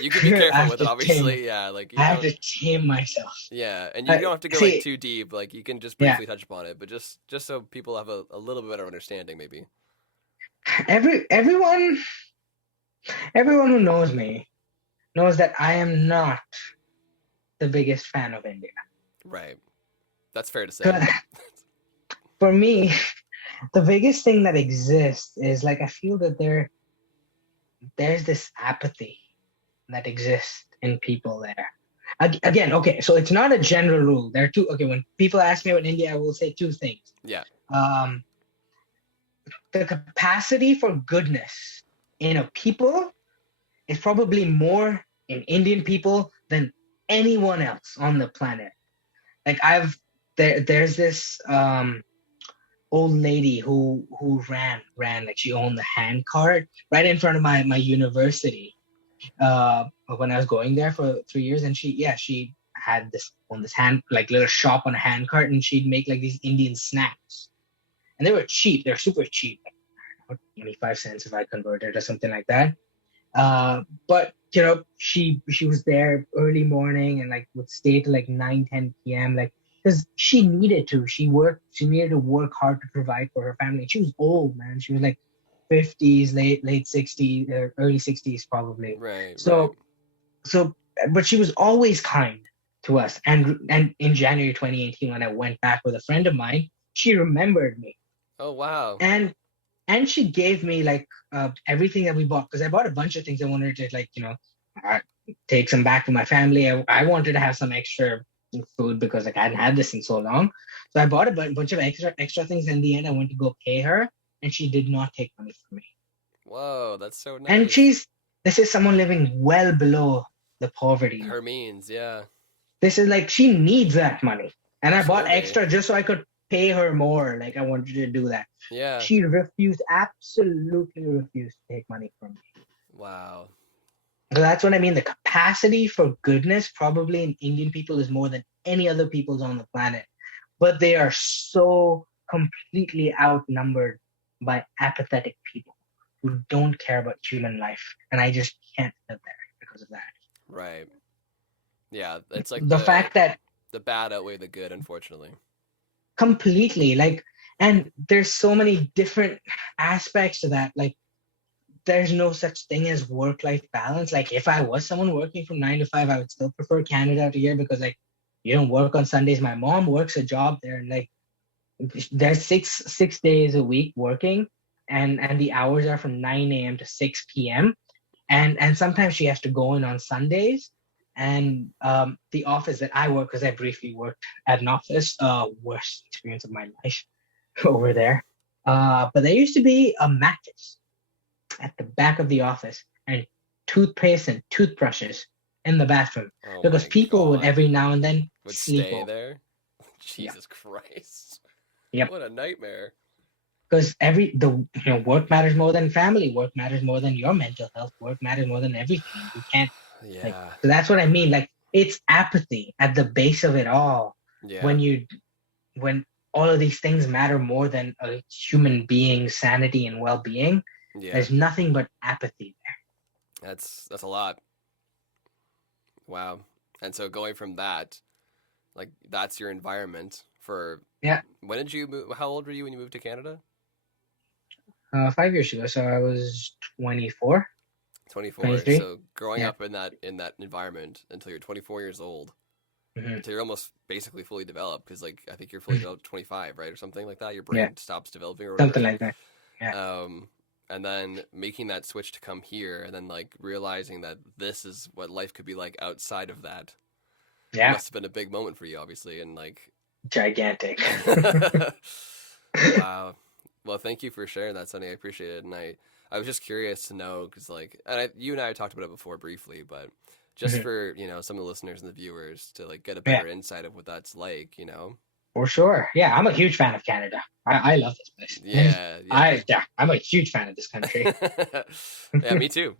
You can be I careful have with it, to tame obviously. Yeah, like I you have don't. to tame myself. Yeah, and you don't have to go like See, too deep. Like you can just yeah, briefly touch upon it, but just so people have a little bit better understanding, maybe. everyone who knows me knows that I am not the biggest fan of India. Right. That's fair to say. 'Cause for me, the biggest thing that exists is like I feel that there's this apathy that exists in people there. Again, okay, so it's not a general rule. There are two. Okay, when people ask me about India, I will say two things. Yeah. Um, the capacity for goodness in a people is probably more in Indian people than anyone else on the planet. Like there's this old lady who ran like she owned the hand cart right in front of my university when I was going there for 3 years, and she had this on this hand like little shop on a hand cart, and she'd make like these Indian snacks, and they were cheap. They're super cheap, like 25 cents if I converted or something like that. But she was there early morning and like would stay till like 9, 10 p.m. like because she needed to. She needed to work hard to provide for her family. She was old, man. She was like 50s, late 60s, early 60s probably. Right. Right. So but she was always kind to us. And in January 2018, when I went back with a friend of mine, she remembered me. Oh wow. And she gave me like everything that we bought, because I bought a bunch of things. I wanted to like uh, take some back to my family. I wanted to have some extra food because like I hadn't had this in so long. So I bought a bunch of extra things. In the end, I went to go pay her, and she did not take money from me. Whoa, that's so And nice. this is someone living well below the poverty line. Her means, yeah. This is like she needs that money, and I bought Absolutely. extra just so I could pay her more. Like I wanted to do that. Yeah. She refused, absolutely refused to take money from me. Wow. So that's what I mean. The capacity for goodness probably in Indian people is more than any other peoples on the planet, but they are so completely outnumbered by apathetic people who don't care about human life, and I just can't live there because of that. Right. Yeah, it's like The fact that the bad outweigh the good, unfortunately. completely like, and there's so many different aspects to that. Like there's no such thing as work-life balance. Like if I was someone working from 9 to 5, I would still prefer Canada to here, because like you don't work on Sundays. My mom works a job there, and like there's six days a week working, and the hours are from 9 a.m. to 6 p.m. And sometimes she has to go in on Sundays. And the office that I work, because I briefly worked at an office, worst experience of my life over there. But there used to be a mattress at the back of the office, and toothpaste and toothbrushes in the bathroom, Oh because my people would God. every now and then Would sleep stay over. there? Yeah. Jesus Christ. Yep. What a nightmare. Because work matters more than family. Work matters more than your mental health. Work matters more than everything. You can't like. Yeah. So that's what I mean. Like it's apathy at the base of it all. Yeah. When when all of these things matter more than a human being's sanity and well-being, Yeah. there's nothing but apathy That's a lot. Wow. And so going from that, like that's your environment for there. Yeah. when did you move? How old were you when you moved to Canada? 5 years ago. So I was 24, 24. 23. So growing Yeah. up in that environment until you're 24 years old, Hmm. until you're almost basically fully developed, because like I think you're fully developed at 25, right, or something like that. Your Yeah. brain stops developing or Something whatever. like that. Yeah. And then making that switch to come here, and then like realizing that this is what life could be like outside of that. Yeah. Must have been a big moment for you, obviously, and like Gigantic. wow. Well, thank you for sharing that, Sonny. I appreciate it, and I was just curious to know because like, you and I talked about it before briefly, but just Mhm. for some of the listeners and the viewers to like get a Yeah. better insight of what that's like. For sure. Yeah. I'm a huge fan of Canada. I love this place. And Yeah, yeah. I'm a huge fan of this country. Yeah, me too.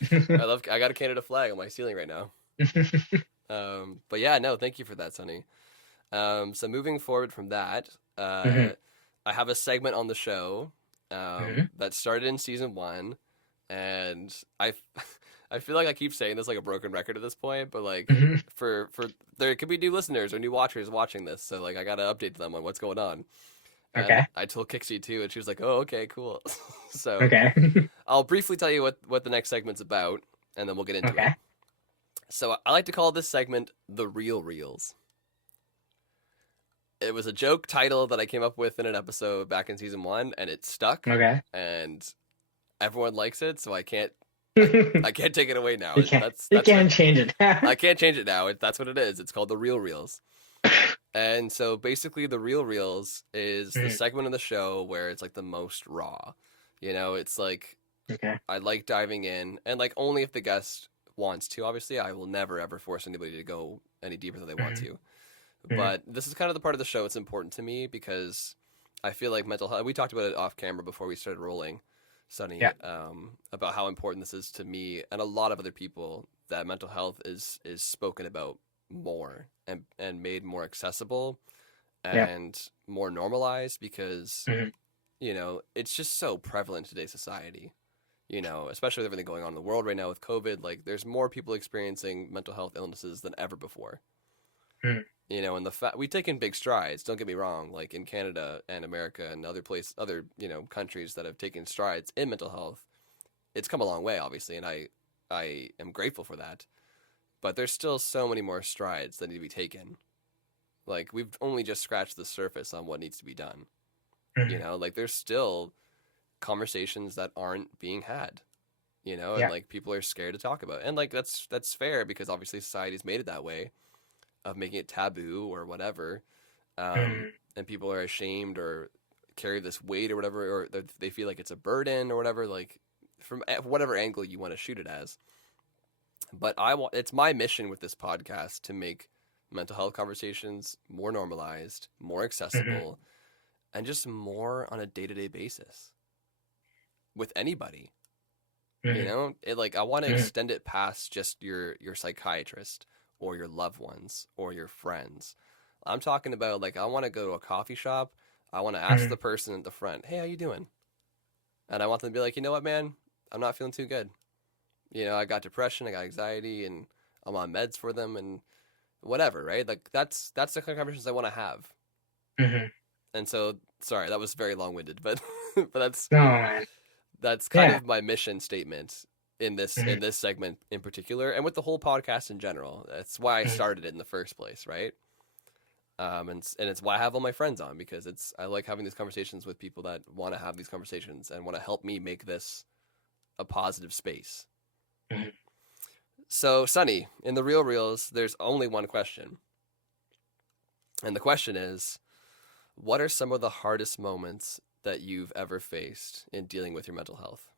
I got a Canada flag on my ceiling right now. But yeah, no, thank you for that, Sonny. So moving forward from that, Mhm. I have a segment on the show Mhm. that started in season 1, and I I feel like I keep saying this like a broken record at this point, but like Hmm. for there could be new listeners or new watchers watching this, so like I gotta update them on what's going on. And Okay. I told Kixie too, and she was like, "Oh, okay, cool." So Okay. I'll briefly tell you what the next segment's about, and then we'll get into it. Okay. So I like to call this segment the Real Reels. It was a joke title that I came up with in an episode back in season 1, and it stuck, Okay. and everyone likes it, so I can't You I can't take it away now. can't. That's You that's what can't change it. I can't change it now. That's what it is. It's called the Real Reels. And so basically, the Real Reels is the Mhm. segment of the show where it's like the most raw. You know, it's like Okay. I like diving in, and like only if the guest wants to. Obviously, I will never ever force anybody to go any deeper than they want Mhm. to. Mhm. But this is kind of the part of the show that's important to me because I feel like mental health. We talked about it off camera before we started rolling, Sunny, Yeah. about how important this is to me and a lot of other people. That mental health is spoken about more and made more accessible Yeah. and more normalized because Mhm. it's just so prevalent in today's society. Especially with everything going on in the world right now with COVID, like there's more people experiencing mental health illnesses than ever before. Mhm. And we've taken big strides. Don't get me wrong. Like in Canada and America and other countries that have taken strides in mental health, it's come a long way, obviously, and I am grateful for that. But there's still so many more strides that need to be taken. Like we've only just scratched the surface on what needs to be done. Mhm. Like there's still conversations that aren't being had. And Yeah. like people are scared to talk about it. And like that's fair because obviously society's made it that way of making it taboo or whatever. Mhm. And people are ashamed or carry this weight or whatever, or they feel like it's a burden or whatever, like from whatever angle you want to shoot it as. But it's my mission with this podcast to make mental health conversations more normalized, more Mhm. accessible, and just more on a day-to-day basis with anybody. Mhm. I want to Mhm. extend it past just your psychiatrist or your loved ones or your friends. I'm talking about like I want to go to a coffee shop. I want to ask the Mhm. person at the front, "Hey, how you doing?" And I want them to be like, "You know what, man? I'm not feeling too good. I got depression, I got anxiety, and I'm on meds for them, and whatever, right? Like that's the kind of conversations I want to have." Mhm. And so, sorry, that was very long-winded, but but No, man. that's kind Yeah. of my mission statement in this Mhm. in this segment in particular, and with the whole podcast in general. That's why I Mhm. started it in the first place, right? And it's why I have all my friends on because I like having these conversations with people that want to have these conversations and want to help me make this a positive space. Mhm. So, Sunny, in the Real Reels, there's only one question, and the question is, what are some of the hardest moments that you've ever faced in dealing with your mental health?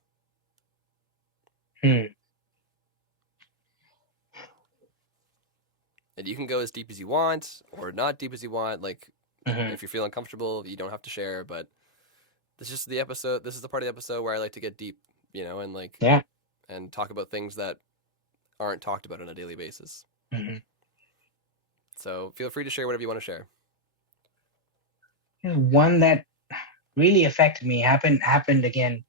Mhm. And you can go as deep as you want or not deep as you want. Like, Mhm. if you're feeling comfortable, you don't have to share. But this is just the episode. This is the part of the episode where I like to get deep, and like Yeah. and talk about things that aren't talked about on a daily basis. Mhm. So feel free to share whatever you want to share. One that really affected me happened again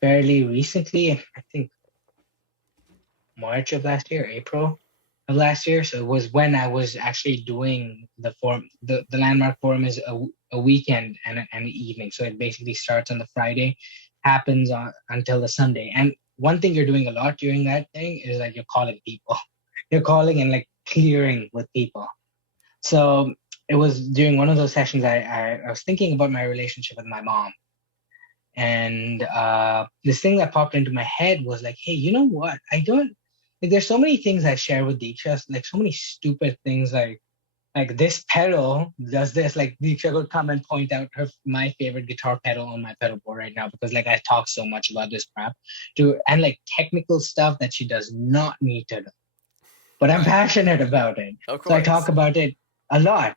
fairly recently. I think March of last year, April of last year. So it was when I was actually doing the forum. The landmark forum is a weekend and an evening. So it basically starts on the Friday, happens on until the Sunday. And one thing you're doing a lot during that thing is that you're calling people. You're calling and like clearing with people. So it was during one of those sessions I was thinking about my relationship with my mom. And this thing that popped into my head was like, hey, you know what? I don't like there's so many things I share with Diksha, like so many stupid things like this pedal does this. Like Diksha could come and point out my favorite guitar pedal on my pedal board right now because like I talk so much about this crap and like technical stuff that she does not need to know. But I'm Right. passionate about it. Of So I talk course. about it a lot.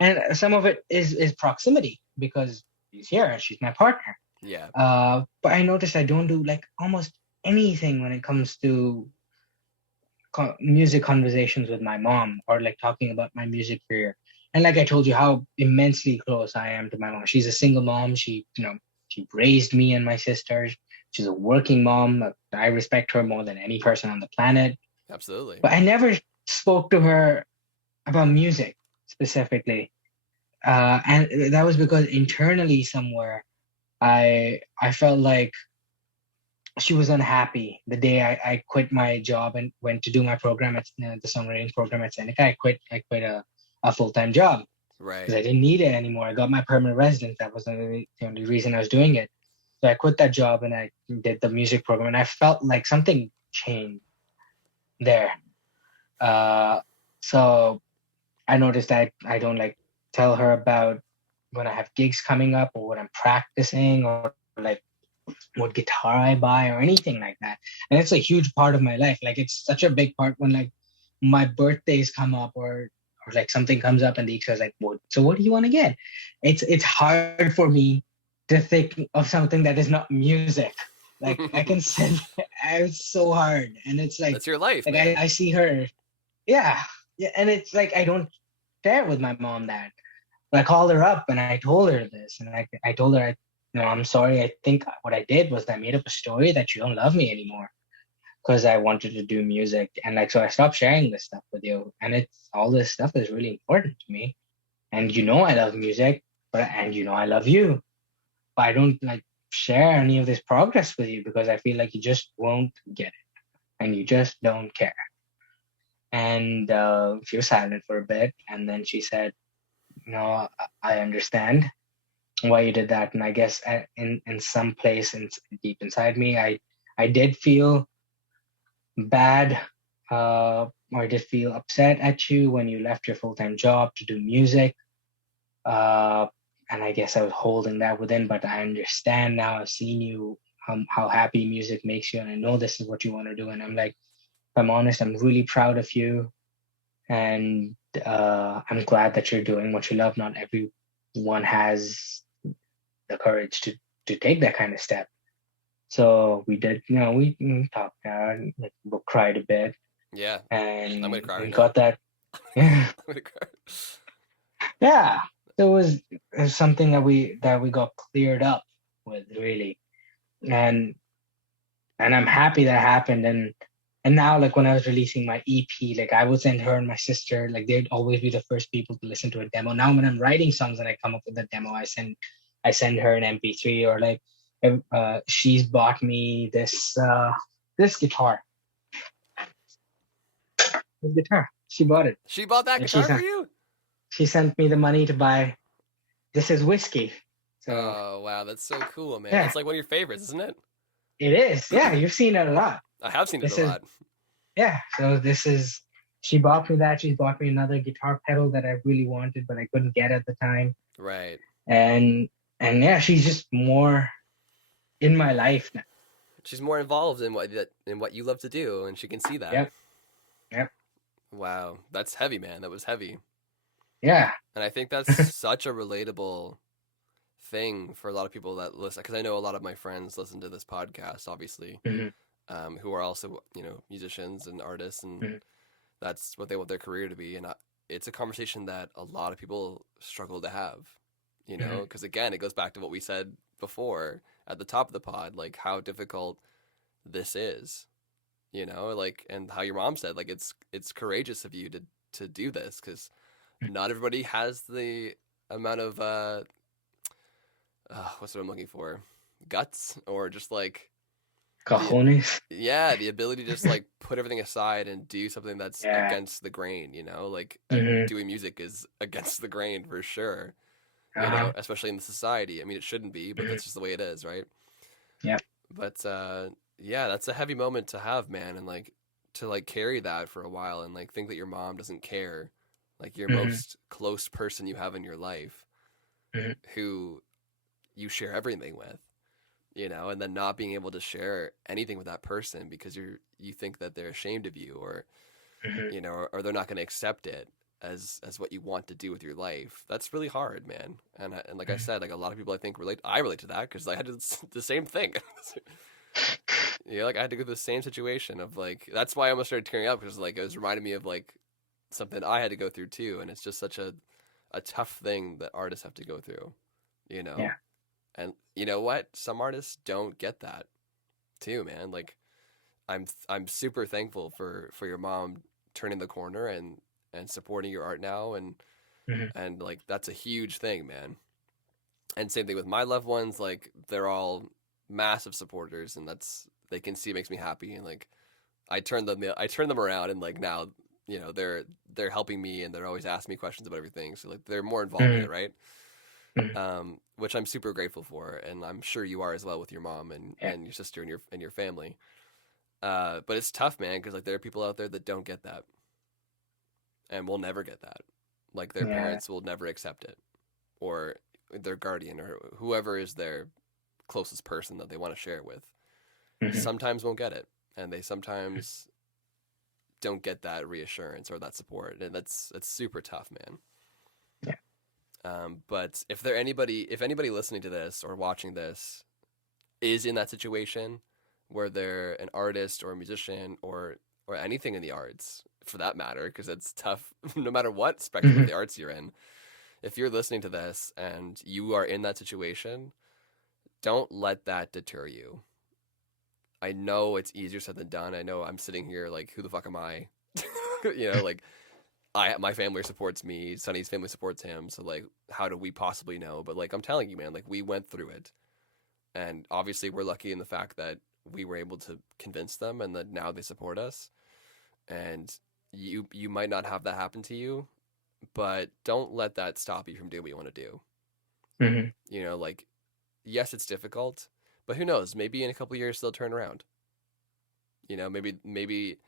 And some of it is proximity because she's here and she's my partner. Yeah. But I noticed I don't do like almost anything when it comes to music conversations with my mom or like talking about my music career. And like I told you, how immensely close I am to my mom. She's a single mom. She raised me and my sisters. She's a working mom. I respect her more than any person on the planet. Absolutely. But I never spoke to her about music specifically. And that was because internally somewhere I felt like she was unhappy the day I quit my job and went to do my program at the songwriting program at Seneca. I quit a full-time job because Right. I didn't need it anymore. I got my permanent residence. That was the only reason I was doing it. So I quit that job and I did the music program, and I felt like something changed there. Uh, so I noticed that I don't like tell her about when I have gigs coming up or what I'm practicing or like what guitar I buy or anything like that. And it's a huge part of my life. Like it's such a big part when like my birthdays come up or like something comes up and the says like, what do you want to get? It's hard for me to think of something that is not music. Like I can send it's so hard. And it's That's your life, like man. I see her. Yeah. Yeah. And it's like I don't share with my mom that. But I called her up and I told her this. And I told her I'm sorry. I think what I did was I made up a story that you don't love me anymore because I wanted to do music. And like, so I stopped sharing this stuff with you. And it's all this stuff is really important to me. And I love music, and I love you. But I don't like share any of this progress with you because I feel like you just won't get it and you just don't care. And she was silent for a bit. And then she said, no, I understand why you did that. And I guess in some place deep inside me, I did feel bad, or I did feel upset at you when you left your full-time job to do music. Uh, and I guess I was holding that within, but I understand now. I've seen you, how happy music makes you, and I know this is what you want to do. And I'm like, if I'm honest, I'm really proud of you, and I'm glad that you're doing what you love. Not everyone has the courage to take that kind of step. So we did, we talked out, like, we cried a bit, Yeah. I'm gonna and cry we right now. got that. Yeah, I'm gonna cry. yeah. It was something that we got cleared up with really, and I'm happy that happened. And now, like when I was releasing my EP, like I would send her and my sister, like they'd always be the first people to listen to a demo. Now when I'm writing songs and I come up with a demo, I send her an MP3, or like if, she's bought me this guitar. This guitar. She bought it. She bought that And guitar for you? she sent me the money to buy this is whiskey. So Oh wow, that's so cool, man. yeah, That's like one of your favorites, isn't it? it is. Yeah, you've seen it a lot. I have seen it a This is lot. yeah. So this is she bought me that. She bought me another guitar pedal that I really wanted, but I couldn't get at the time. Right. And yeah, she's just more in my life now. She's more involved in what you love to do, and she can see that. Yep. Yep. Wow, that's heavy, man. That was heavy. Yeah. And I think that's such a relatable thing for a lot of people that listen, because I know a lot of my friends listen to this podcast, obviously, Hmm. who are also, musicians and artists, and Hmm. that's what they want their career to be. And it's a conversation that a lot of people struggle to have, Hmm. because again, it goes back to what we said before at the top of the pod, like how difficult this is, like, and how your mom said, like, it's courageous of you to do this, because not everybody has the amount of what's what I'm looking for, guts, or just like the Cajones. yeah, the ability to just like put everything aside and do something that's Yeah. against the grain, like, and Hmm. doing music is against the grain for sure, Uh-huh. especially in the society. I mean, it shouldn't be, but Hmm. that's just the way it is, right? Yep. But yeah, that's a heavy moment to have, man, and like to like carry that for a while and like think that your mom doesn't care, like your Hmm. most close person you have in your life, Hmm. who you share everything with, and then not being able to share anything with that person because you think that they're ashamed of you, or Hmm. or they're not going to accept it as what you want to do with your life. That's really hard, man. And like I said, like a lot of people I think relate to that because I had the same thing. Like I had to go through the same situation of like that's why I almost started tearing up because like it was reminding me of like something I had to go through too, and it's just such a tough thing that artists have to go through, you know. Yeah. And you know what? Some artists don't get that. too, man. Like I'm super thankful for your mom turning the corner and supporting your art now, Hmm. and like that's a huge thing, man. And same thing with my loved ones, like they're all massive supporters, and that's they can see it makes me happy, and like I turn them around, and like now they're helping me, and they're always asking me questions about everything, so like they're more involved in Hmm. it, right? Hmm. Which I'm super grateful for, and I'm sure you are as well with your mom Yeah. and your sister and your family. But it's tough, man, because like there are people out there that don't get that and will never get that. Like their Yeah. parents will never accept it, or their guardian or whoever is their closest person that they want to share it with Hmm. sometimes won't get it, and they sometimes don't get that reassurance or that support, and that's super tough, man. Yeah. But if anybody listening to this or watching this is in that situation where they're an artist or a musician or anything in the arts for that matter, because it's tough no matter what spectrum of Hmm. the arts you're in. If you're listening to this and you are in that situation, don't let that deter you. I know it's easier said than done. I know I'm sitting here like, who the fuck am I? Like my family supports me, Sonny's family supports him, so like how do we possibly know? But like I'm telling you, man, like we went through it. And obviously we're lucky in the fact that we were able to convince them and that now they support us. And you might not have that happen to you, but don't let that stop you from doing what you want to do. Hmm. Like yes, it's difficult, but who knows? Maybe in a couple years they'll turn around. Maybe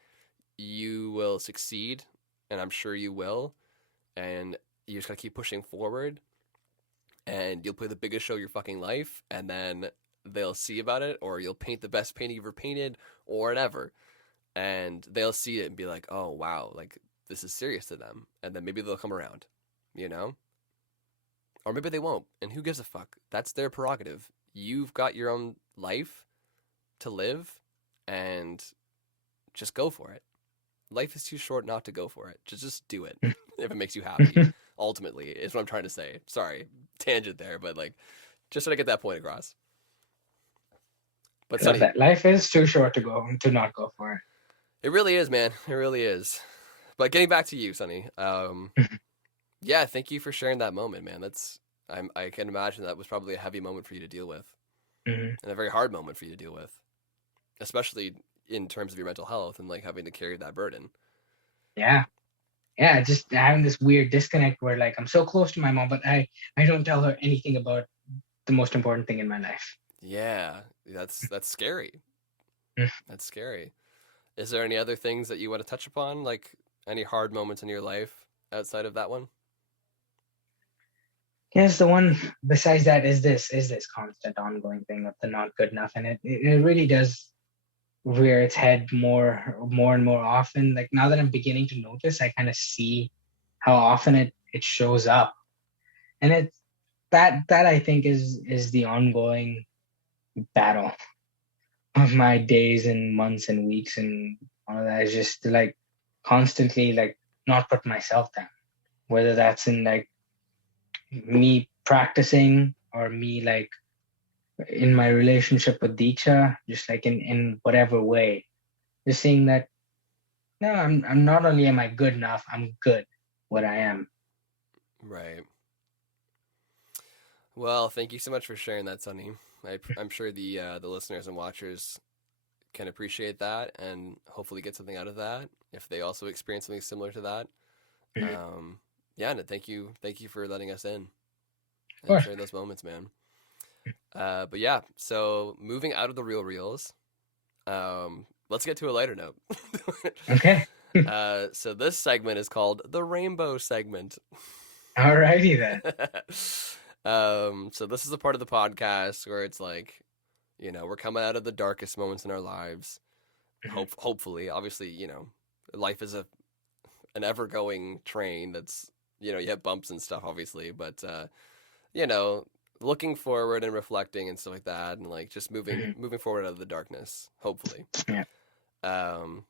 you will succeed, and I'm sure you will. And you just gotta keep pushing forward, and you'll play the biggest show of your fucking life, and then they'll see about it, or you'll paint the best painting you've ever painted, or whatever, and they'll see it and be like, "Oh wow, like this is serious to them," and then maybe they'll come around, you know, or maybe they won't, and who gives a fuck? That's their prerogative. You've got your own life to live, and just go for it. Life is too short not to go for it. Just do it if it makes you happy. Ultimately, is what I'm trying to say. Sorry, tangent there, but like, just so I get that point across. But Love Sonny, that. Life is too short to not go for it. it really is, man. It really is. But getting back to you, Sonny. Yeah, thank you for sharing that moment, man. I can imagine that was probably a heavy moment for you to deal with, Hmm. and a very hard moment for you to deal with, especially in terms of your mental health and like having to carry that burden. Yeah. Yeah, just having this weird disconnect where like I'm so close to my mom, but I don't tell her anything about the most important thing in my life. Yeah, that's scary. Mm. That's scary. Is there any other things that you want to touch upon, like any hard moments in your life outside of that one? Yes, the one besides that is this constant ongoing thing of the not good enough, and it really does rear its head more and more often. Like now that I'm beginning to notice, I kind of see how often it shows up, and it's that I think is the ongoing battle of my days and months and weeks and all of that is just to like constantly like not put myself down, whether that's in like me practicing or me like in my relationship with Dicha, just like in whatever way, just seeing that no, I'm not only am I good enough, I'm good what I am. Right. Well, thank you so much for sharing that, Sonny. I'm sure the listeners and watchers can appreciate that and hopefully get something out of that if they also experience something similar to that. Mhm. Of Um, yeah, and thank you for letting us in and course. sharing those moments, man. But yeah, so moving out of the real reels, let's get to a lighter note. Okay. So this segment is called the Rainbow segment. Alrighty then. So this is a part of the podcast where it's like, we're coming out of the darkest moments in our lives. Mhm. Hopefully, obviously, life is an ever going train that's, you have bumps and stuff, obviously, but you know, looking forward and reflecting and stuff like that, and like just Mhm. moving forward out of the darkness, hopefully. Yeah. Um,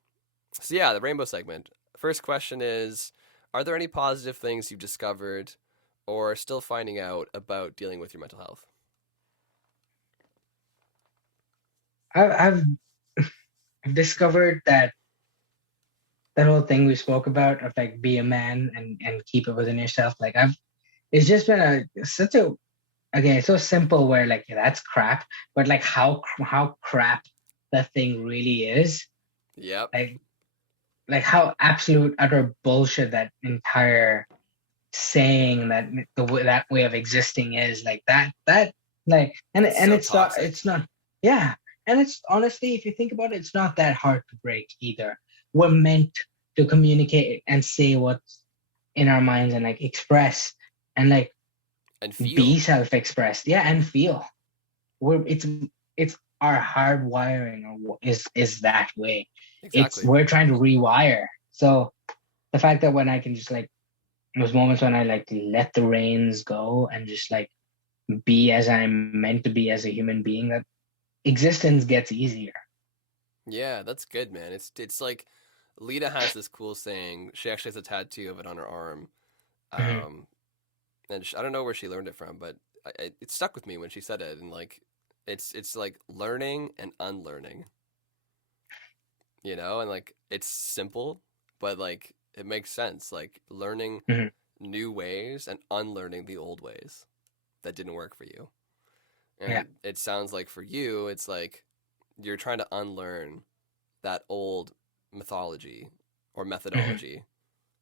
so yeah, the rainbow segment. First question is, are there any positive things you've discovered or still finding out about dealing with your mental health? I've discovered that that whole thing we spoke about of like be a man and keep it within yourself. Like I've it's just been a such a again it's so simple where like yeah, that's crap, but like how crap that thing really is. Yep. Like like how absolute utter bullshit that entire saying that that way of existing is like that like It's and so it's toxic. not yeah and it's honestly if you think about it it's not that hard to break either. We're meant to communicate and say what's in our minds and like express and like And be feel. self-expressed yeah and feel we're it's our hard wiring or is that way. It's Exactly. we're trying to rewire. So the fact that when I can just like those moments when I like let the reins go and just like be as I'm meant to be as a human being, that existence gets easier. Yeah, that's good, man. It's like Lita has this cool saying. She actually has a tattoo of it on her arm. Mhm. Um, and I don't know where she learned it from, but it stuck with me when she said it. And like, it's like learning and unlearning, and like it's simple, but like it makes sense. Like learning Mhm. new ways and unlearning the old ways that didn't work for you. Yeah. And it sounds like for you, it's like you're trying to unlearn that old mythology or Mhm. methodology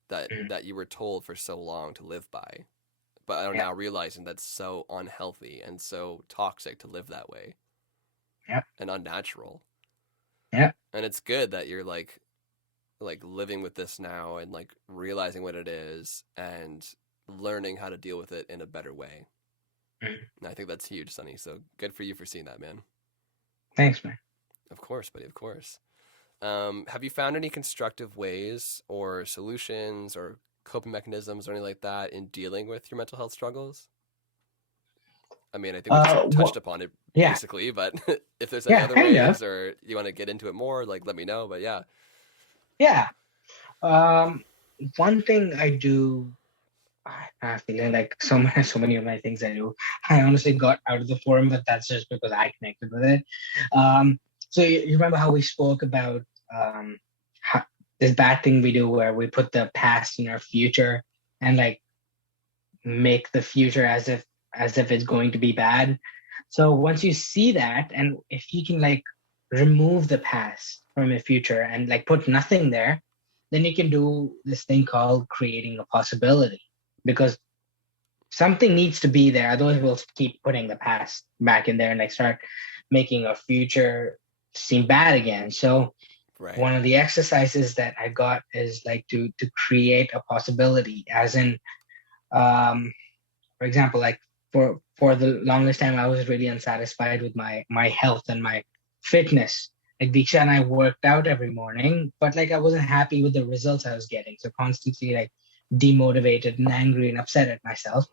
that Mhm. that you were told for so long to live by, but are Yeah. now realizing that's so unhealthy and so toxic to live that way Yeah. and unnatural. Yeah. And it's good that you're like living with this now and like realizing what it is and learning how to deal with it in a better way. Mhm. And I think that's huge, Sonny. So good for you for seeing that, man. Thanks, man. Of course, buddy. Of course. Have you found any constructive ways or solutions or coping mechanisms or anything like that in dealing with your mental health struggles? I mean, I think we touched What? upon it Yeah. basically, but if there's any Yeah. other Kind of. ways or you want to get into it more, like let me know. But yeah, Yeah. Um. One thing I do. I feel like so many of my things I do. I honestly got out of the forum, but that's just because I connected with it. So you remember how we spoke about um, how, this bad thing we do where we put the past in our future and like make the future as if it's going to be bad. So once you see that, and if you can like remove the past from your future and like put nothing there, then you can do this thing called creating a possibility because something needs to be there. Otherwise, we'll keep putting the past back in there and like start making our future seem bad again. So right, one of the exercises that I got is like to create a possibility, as in, um, for example, like for the longest time, I was really unsatisfied with my health and my fitness. Like Diksha and I worked out every morning, but like I wasn't happy with the results I was getting. So constantly like demotivated and angry and upset at myself.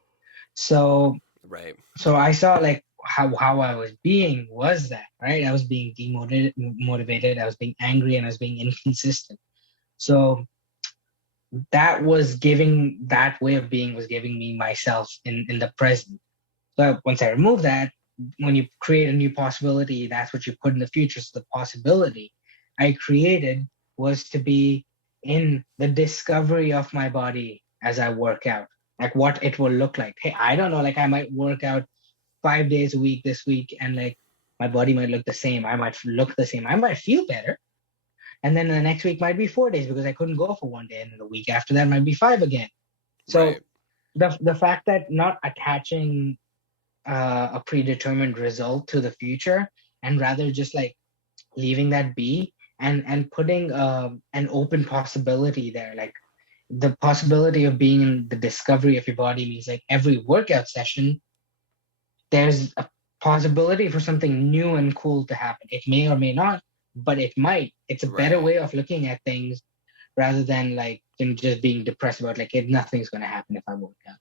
So right, so I saw like how I was being was that, right? I was being demotivated, motivated, I was being angry, and I was being inconsistent. So that was giving that way of being was giving me myself in the present. So once I remove that, when you create a new possibility, that's what you put in the future. So the possibility I created was to be in the discovery of my body as I work out, like what it will look like. Hey, I don't know, like I might work out 5 days a week this week, and like my body might look the same. I might look the same. I might feel better. And then the next week might be 4 days because I couldn't go for one day. And the week after that might be five again. So right, the fact that not attaching a predetermined result to the future and rather just like leaving that be and putting an open possibility there, like the possibility of being in the discovery of your body means like every workout session there's a possibility for something new and cool to happen. It may or may not, but it might. It's a better right. way of looking at things rather than like just being depressed about like nothing's going to happen if I work out.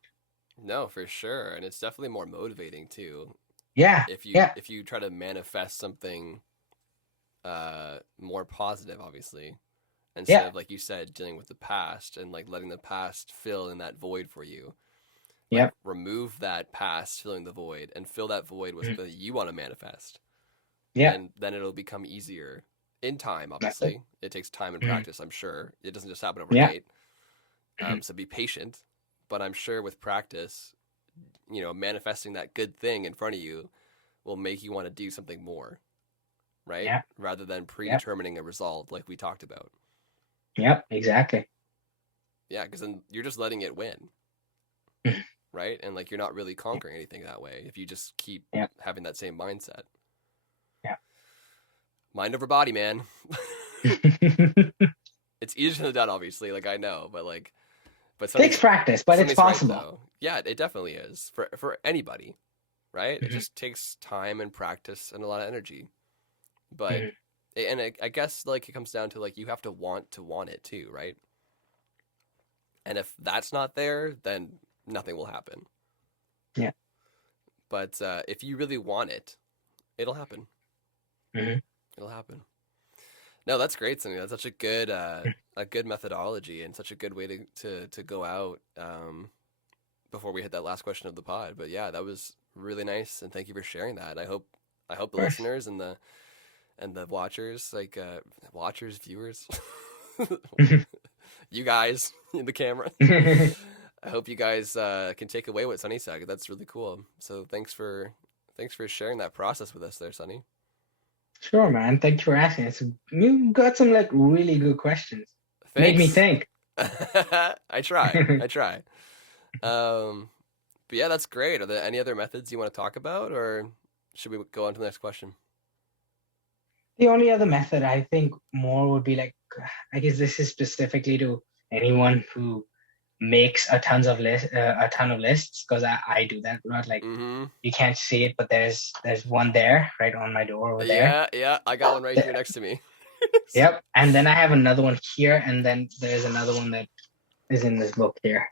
No, for sure, and it's definitely more motivating too. Yeah, If you yeah, if you try to manifest something more positive, obviously, instead yeah, of like you said, dealing with the past and like letting the past fill in that void for you. Like yeah, remove that past filling the void and fill that void with mhm, something that you want to manifest. Yeah. and then it'll become easier in time. That's it. Obviously, it takes time and Hmm. practice. I'm sure it doesn't just happen Yeah. overnight. Hmm. So be patient, but I'm sure with practice, manifesting that good thing in front of you will make you want to do something more, right? Yeah. Rather than Yeah. predetermining a result like we talked about. Yeah. Exactly. Yeah, because then you're just letting it win, Mhm. right? And like you're not really conquering anything that way if you just keep Yeah. having that same mindset. Yeah. Mind over body, man. It's easier than done, obviously. Like I know, but Takes practice, but it's Sunny's right possible. though. Yeah, it definitely is for anybody, right? It Hmm. just takes time and practice and a lot of energy. But Hmm. I guess like it comes down to like you have to want it too, right? And if that's not there, then nothing will happen. Yeah. But if you really want it, it'll happen. Hmm. It'll happen. No, that's great, Sunny. That's such a good methodology and such a good way to go out before we hit that last question of the pod. But yeah, that was really nice, and thank you for sharing that. I hope Of the course. listeners and the watchers, watchers, viewers, you guys in the camera. I hope you guys can take away what Sunny said. That's really cool. So thanks for sharing that process with us there, Sunny. Sure, man. Thank you for asking. You got some like really good questions. Made me Thanks. think. I try. I try. Um, but yeah, that's great. Are there any other methods you want to talk about, or should we go on to the next question? The only other method I think more would be like, I guess this is specifically to anyone who makes a ton of lists, because I do that a lot. Like Mm-hmm. you can't see it, but there's one there right on my door over there. Yeah, yeah. I got one right here Th- next to me. Yep. And then I have another one here, and then there's another one that is in this book here.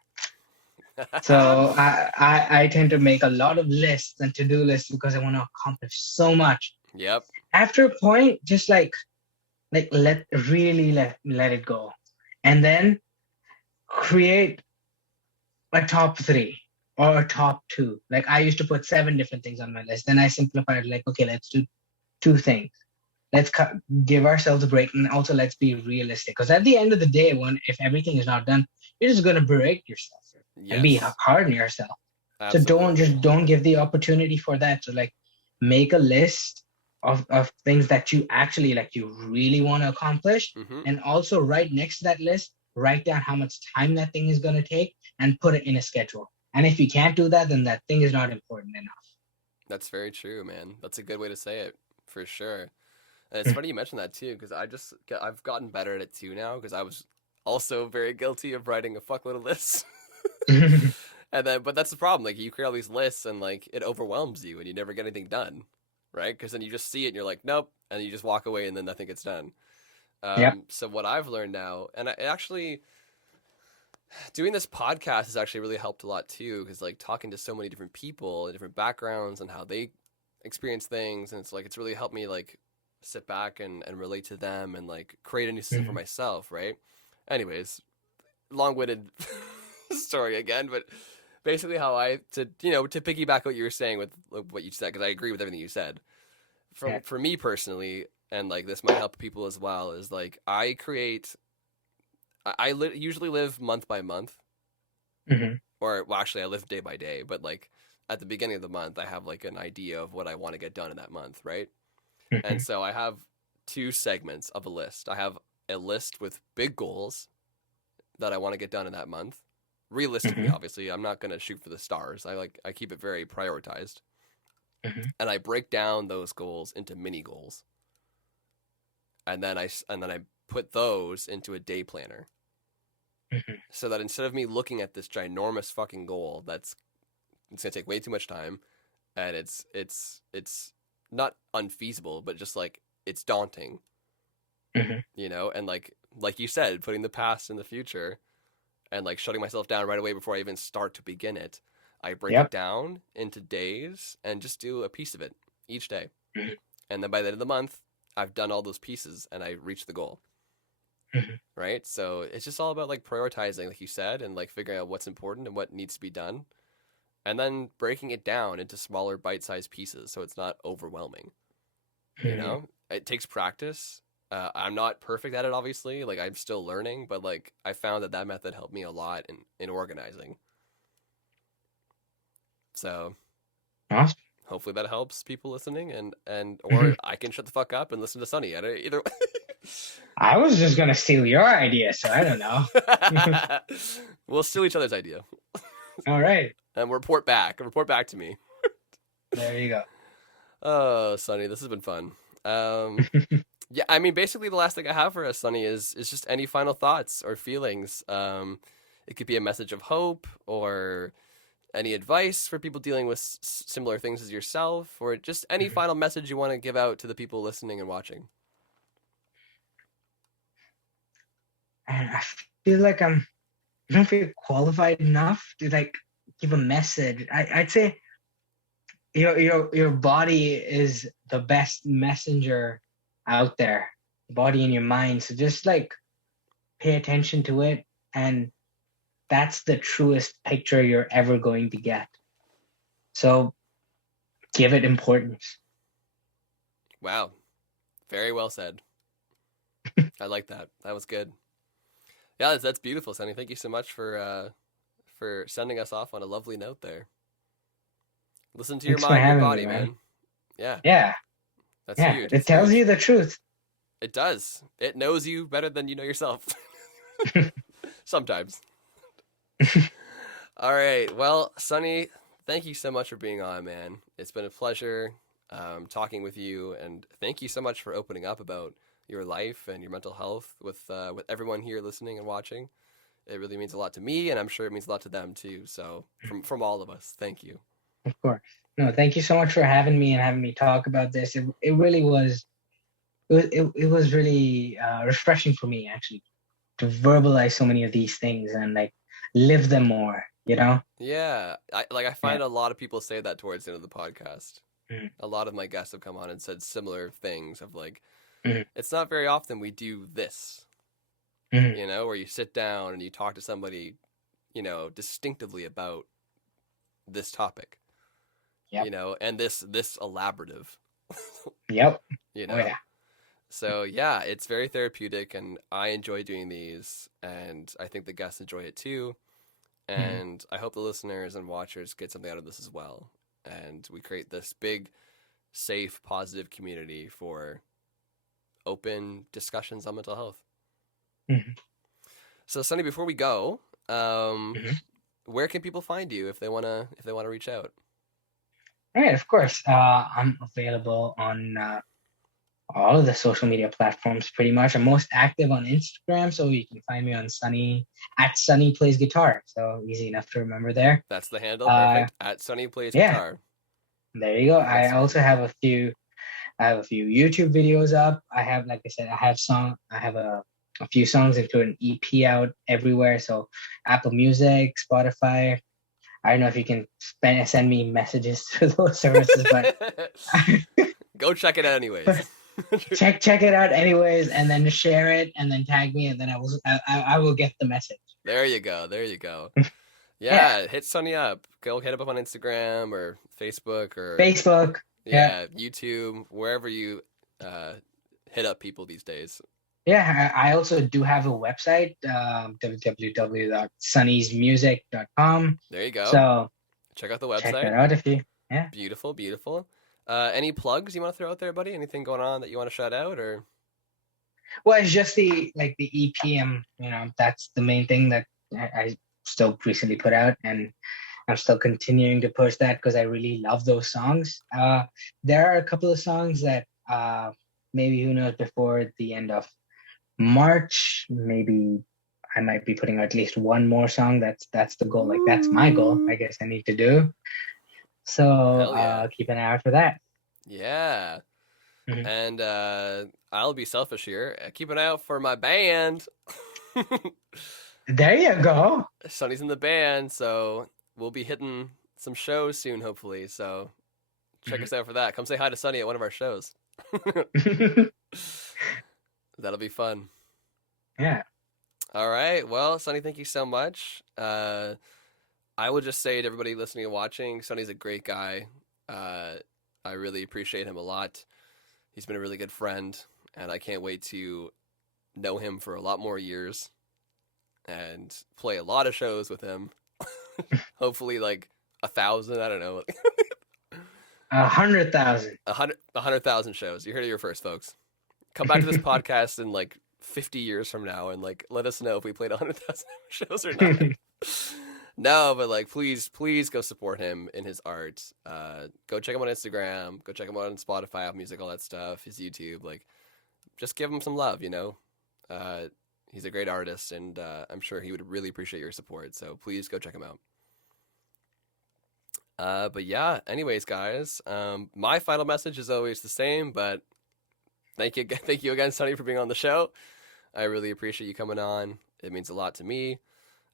So I tend to make a lot of lists and to-do lists because I want to accomplish so much. Yep. After a point, just let it go, and then create a top three or a top two. Like I used to put 7 different things on my list. Then I simplified, like, okay, let's do 2 things. Let's give ourselves a break, and also let's be realistic. Because at the end of the day, if everything is not done, you're just gonna break yourself and be Yes. hard on yourself. So Absolutely. don't give the opportunity for that. So like make a list of things that you actually like you really want to accomplish. Mm-hmm. And also right next to that list, write down how much time that thing is going to take and put it in a schedule. And if you can't do that, then that thing is not important enough. That's very true, man. That's a good way to say it, for sure. And it's funny you mentioned that too, because I've gotten better at it too now, because I was also very guilty of writing a fuckload of lists. And then, but that's the problem. Like, you create all these lists, and like it overwhelms you, and you never get anything done, right? Because then you just see it, and you're like, nope, and you just walk away, and then nothing gets done. Yeah. So what I've learned now, and I actually doing this podcast has actually really helped a lot too, because like talking to so many different people and different backgrounds and how they experience things, and it's like it's really helped me like sit back and relate to them and like create a new system for Mhm. myself, right? Anyways, long-winded story again, but basically how I to piggyback what you were saying with what you said, because I agree with everything you said. Yeah. For me personally, and like this might help people as well, is like I create. Usually live month by month, Mhm. or well, actually, I live day by day. But like at the beginning of the month, I have like an idea of what I want to get done in that month, right? And Mhm. so I have two segments of a list. I have a list with big goals that I want to get done in that month. Realistically, Mhm. obviously, I'm not going to shoot for the stars. I keep it very prioritized. Mhm. And I break down those goals into mini goals. And then I put those into a day planner. Mhm. So that instead of me looking at this ginormous fucking goal it's gonna take way too much time, and it's not unfeasible, but just like it's daunting, Mhm. and like you said, putting the past in the future and like shutting myself down right away before I even start to begin it. I break it Yep. down into days and just do a piece of it each day. Mhm. And then by the end of the month, I've done all those pieces and I reach the goal. Mhm. Right? So it's just all about like prioritizing, like you said, and like figuring out what's important and what needs to be done. And then breaking it down into smaller bite sized pieces so it's not overwhelming. You know, it takes practice. I'm not perfect at it, obviously. Like I'm still learning, but like I found that method helped me a lot in organizing. So Awesome. hopefully that helps people listening, and or I can shut the fuck up and listen to Sunny. Either I was just gonna steal your idea, so I don't know. we'll steal each other's idea All right, and report back. Report back to me. there you go. Oh, Sunny, this has been fun. Yeah, I mean, basically, the last thing I have for us, Sunny, is just any final thoughts or feelings. It could be a message of hope or any advice for people dealing with similar things as yourself, or just any final message you want to give out to the people listening and watching. And I feel like I don't feel qualified enough to like give a message. I'd say your body is the best messenger out there, body and your mind. So just like pay attention to it, and that's the truest picture you're ever going to get. So give it importance. Wow, very well said. I like that. That was good. Yeah, that's beautiful, Sunny. Thank you so much for sending us off on a lovely note there. Listen to your Thanks for mind, your having body, me, man. man. Yeah, Yeah, that's yeah. huge. It It's tells huge. you the truth. It does. It knows you better than you know yourself. Sometimes. All right. Well, Sunny, thank you so much for being on, man. It's been a pleasure talking with you, and thank you so much for opening up about your life and your mental health with everyone here listening and watching. It really means a lot to me, and I'm sure it means a lot to them too. So, from all of us, thank you. Of course. No, thank you so much for having me and having me talk about this. It really was it was really refreshing for me actually to verbalize so many of these things and like live them more, you know? Yeah, I Yeah. find a lot of people say that towards the end of the podcast. Mhm. A lot of my guests have come on and said similar things of like, Mhm. it's not very often we do this, Mhm. you know, where you sit down and you talk to somebody, you know, distinctively about this topic, Yep. you know, and this elaborative, Yep. you Oh know. yeah. So yeah, it's very therapeutic, and I enjoy doing these, and I think the guests enjoy it too. Mhm. And I hope the listeners and watchers get something out of this as well. And we create this big, safe, positive community for open discussions on mental health. Mhm. So, Sunny, before we go, Mhm. where can people find you if they wanna reach out? All right, of course. I'm available on all of the social media platforms pretty much. I'm most active on Instagram, so you can find me on Sunny at Sunny Plays Guitar. So easy enough to remember there. That's the handle. Uh, Perfect. At Sunny Plays yeah, Guitar there you go. on I Instagram. also have a few YouTube videos up. I have, like I said, I have a few songs into an EP out everywhere. So Apple Music, Spotify. I don't know if you can send me messages through those services, but Go check it out, anyways. check it out anyways, and then share it, and then tag me, and then I will get the message. There you go. There you go. Yeah, Yeah, hit Sunny up. Go hit up on Instagram or Facebook or Facebook. Yeah, yeah, YouTube, wherever you uh, hit up people these days. yeah. I also do have a website, www.sunnysmusic.com. There you go. So Check out the check that website. out if you. Yeah. Beautiful, beautiful. Any plugs you want to throw out there, buddy? Anything going on that you want to shout out, or Well, it's just the EP. That's the main thing that I still recently put out, and I'm still continuing to push that because I really love those songs. There are a couple of songs that maybe who knows before the end of March, maybe I might be putting out at least one more song. That's the goal. Like that's my goal. I guess I need to do. So hell yeah, keep an eye out for that. yeah. Mhm. And I'll be selfish here. Keep an eye out for my band. There you go. Sonny's in the band, so we'll be hitting some shows soon, hopefully. So check us out for that. Come say hi to Sonny at one of our shows. That'll be fun. Yeah. All right. Well, Sonny, thank you so much. I will just say to everybody listening and watching, Sonny's a great guy. I really appreciate him a lot. He's been a really good friend, and I can't wait to know him for a lot more years and play a lot of shows with him. Hopefully, like 1,000. I don't know, 100,000. 100,000 shows. You heard it here first, folks. Come back to this podcast in like 50 years from now and like let us know if we played 100,000 shows or not. No, but like please go support him in his art. Go check him on Instagram, go check him out on Spotify, Apple Music, all that stuff, his YouTube. Like just give him some love, you know. He's a great artist, and I'm sure he would really appreciate your support, so please go check him out. But yeah, anyways, guys, my final message is always the same, but thank you again, Sonny, for being on the show. I really appreciate you coming on. It means a lot to me.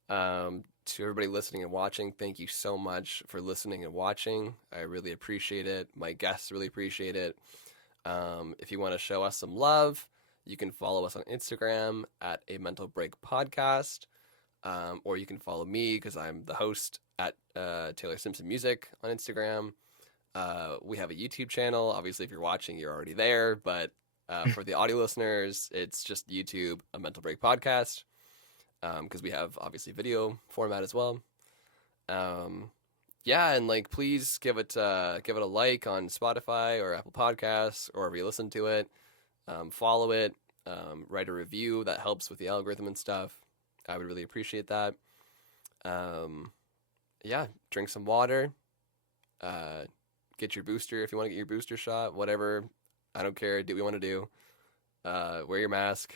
To everybody listening and watching, thank you so much for listening and watching. I really appreciate it. My guests really appreciate it. If you want to show us some love, you can follow us on Instagram at A Mental Break Podcast, or you can follow me because I'm the host at Taylor Simpson Music on Instagram. We have a YouTube channel. Obviously, if you're watching, you're already there, but for the audio listeners, it's just YouTube, A Mental Break Podcast, because we have obviously video format as well. Yeah, and like please give it a like on Spotify or Apple Podcasts or wherever you listen to it. Follow it, write a review. That helps with the algorithm and stuff. I would really appreciate that. Yeah, drink some water. Get your booster if you want to get your booster shot. Whatever, I don't care. Do what you want to do. Wear your mask.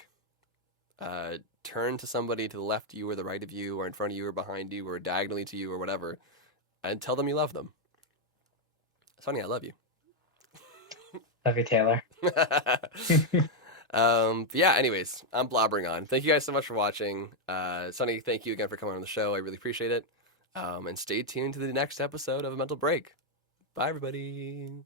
Turn to somebody to the left of you or the right of you or in front of you or behind you or diagonally to you or whatever, and tell them you love them. Sonny, I love you. Love you, Taylor. But yeah, anyways, I'm blabbering on. Thank you guys so much for watching. Sonny, thank you again for coming on the show. I really appreciate it. And stay tuned to the next episode of A Mental Break. Bye, everybody.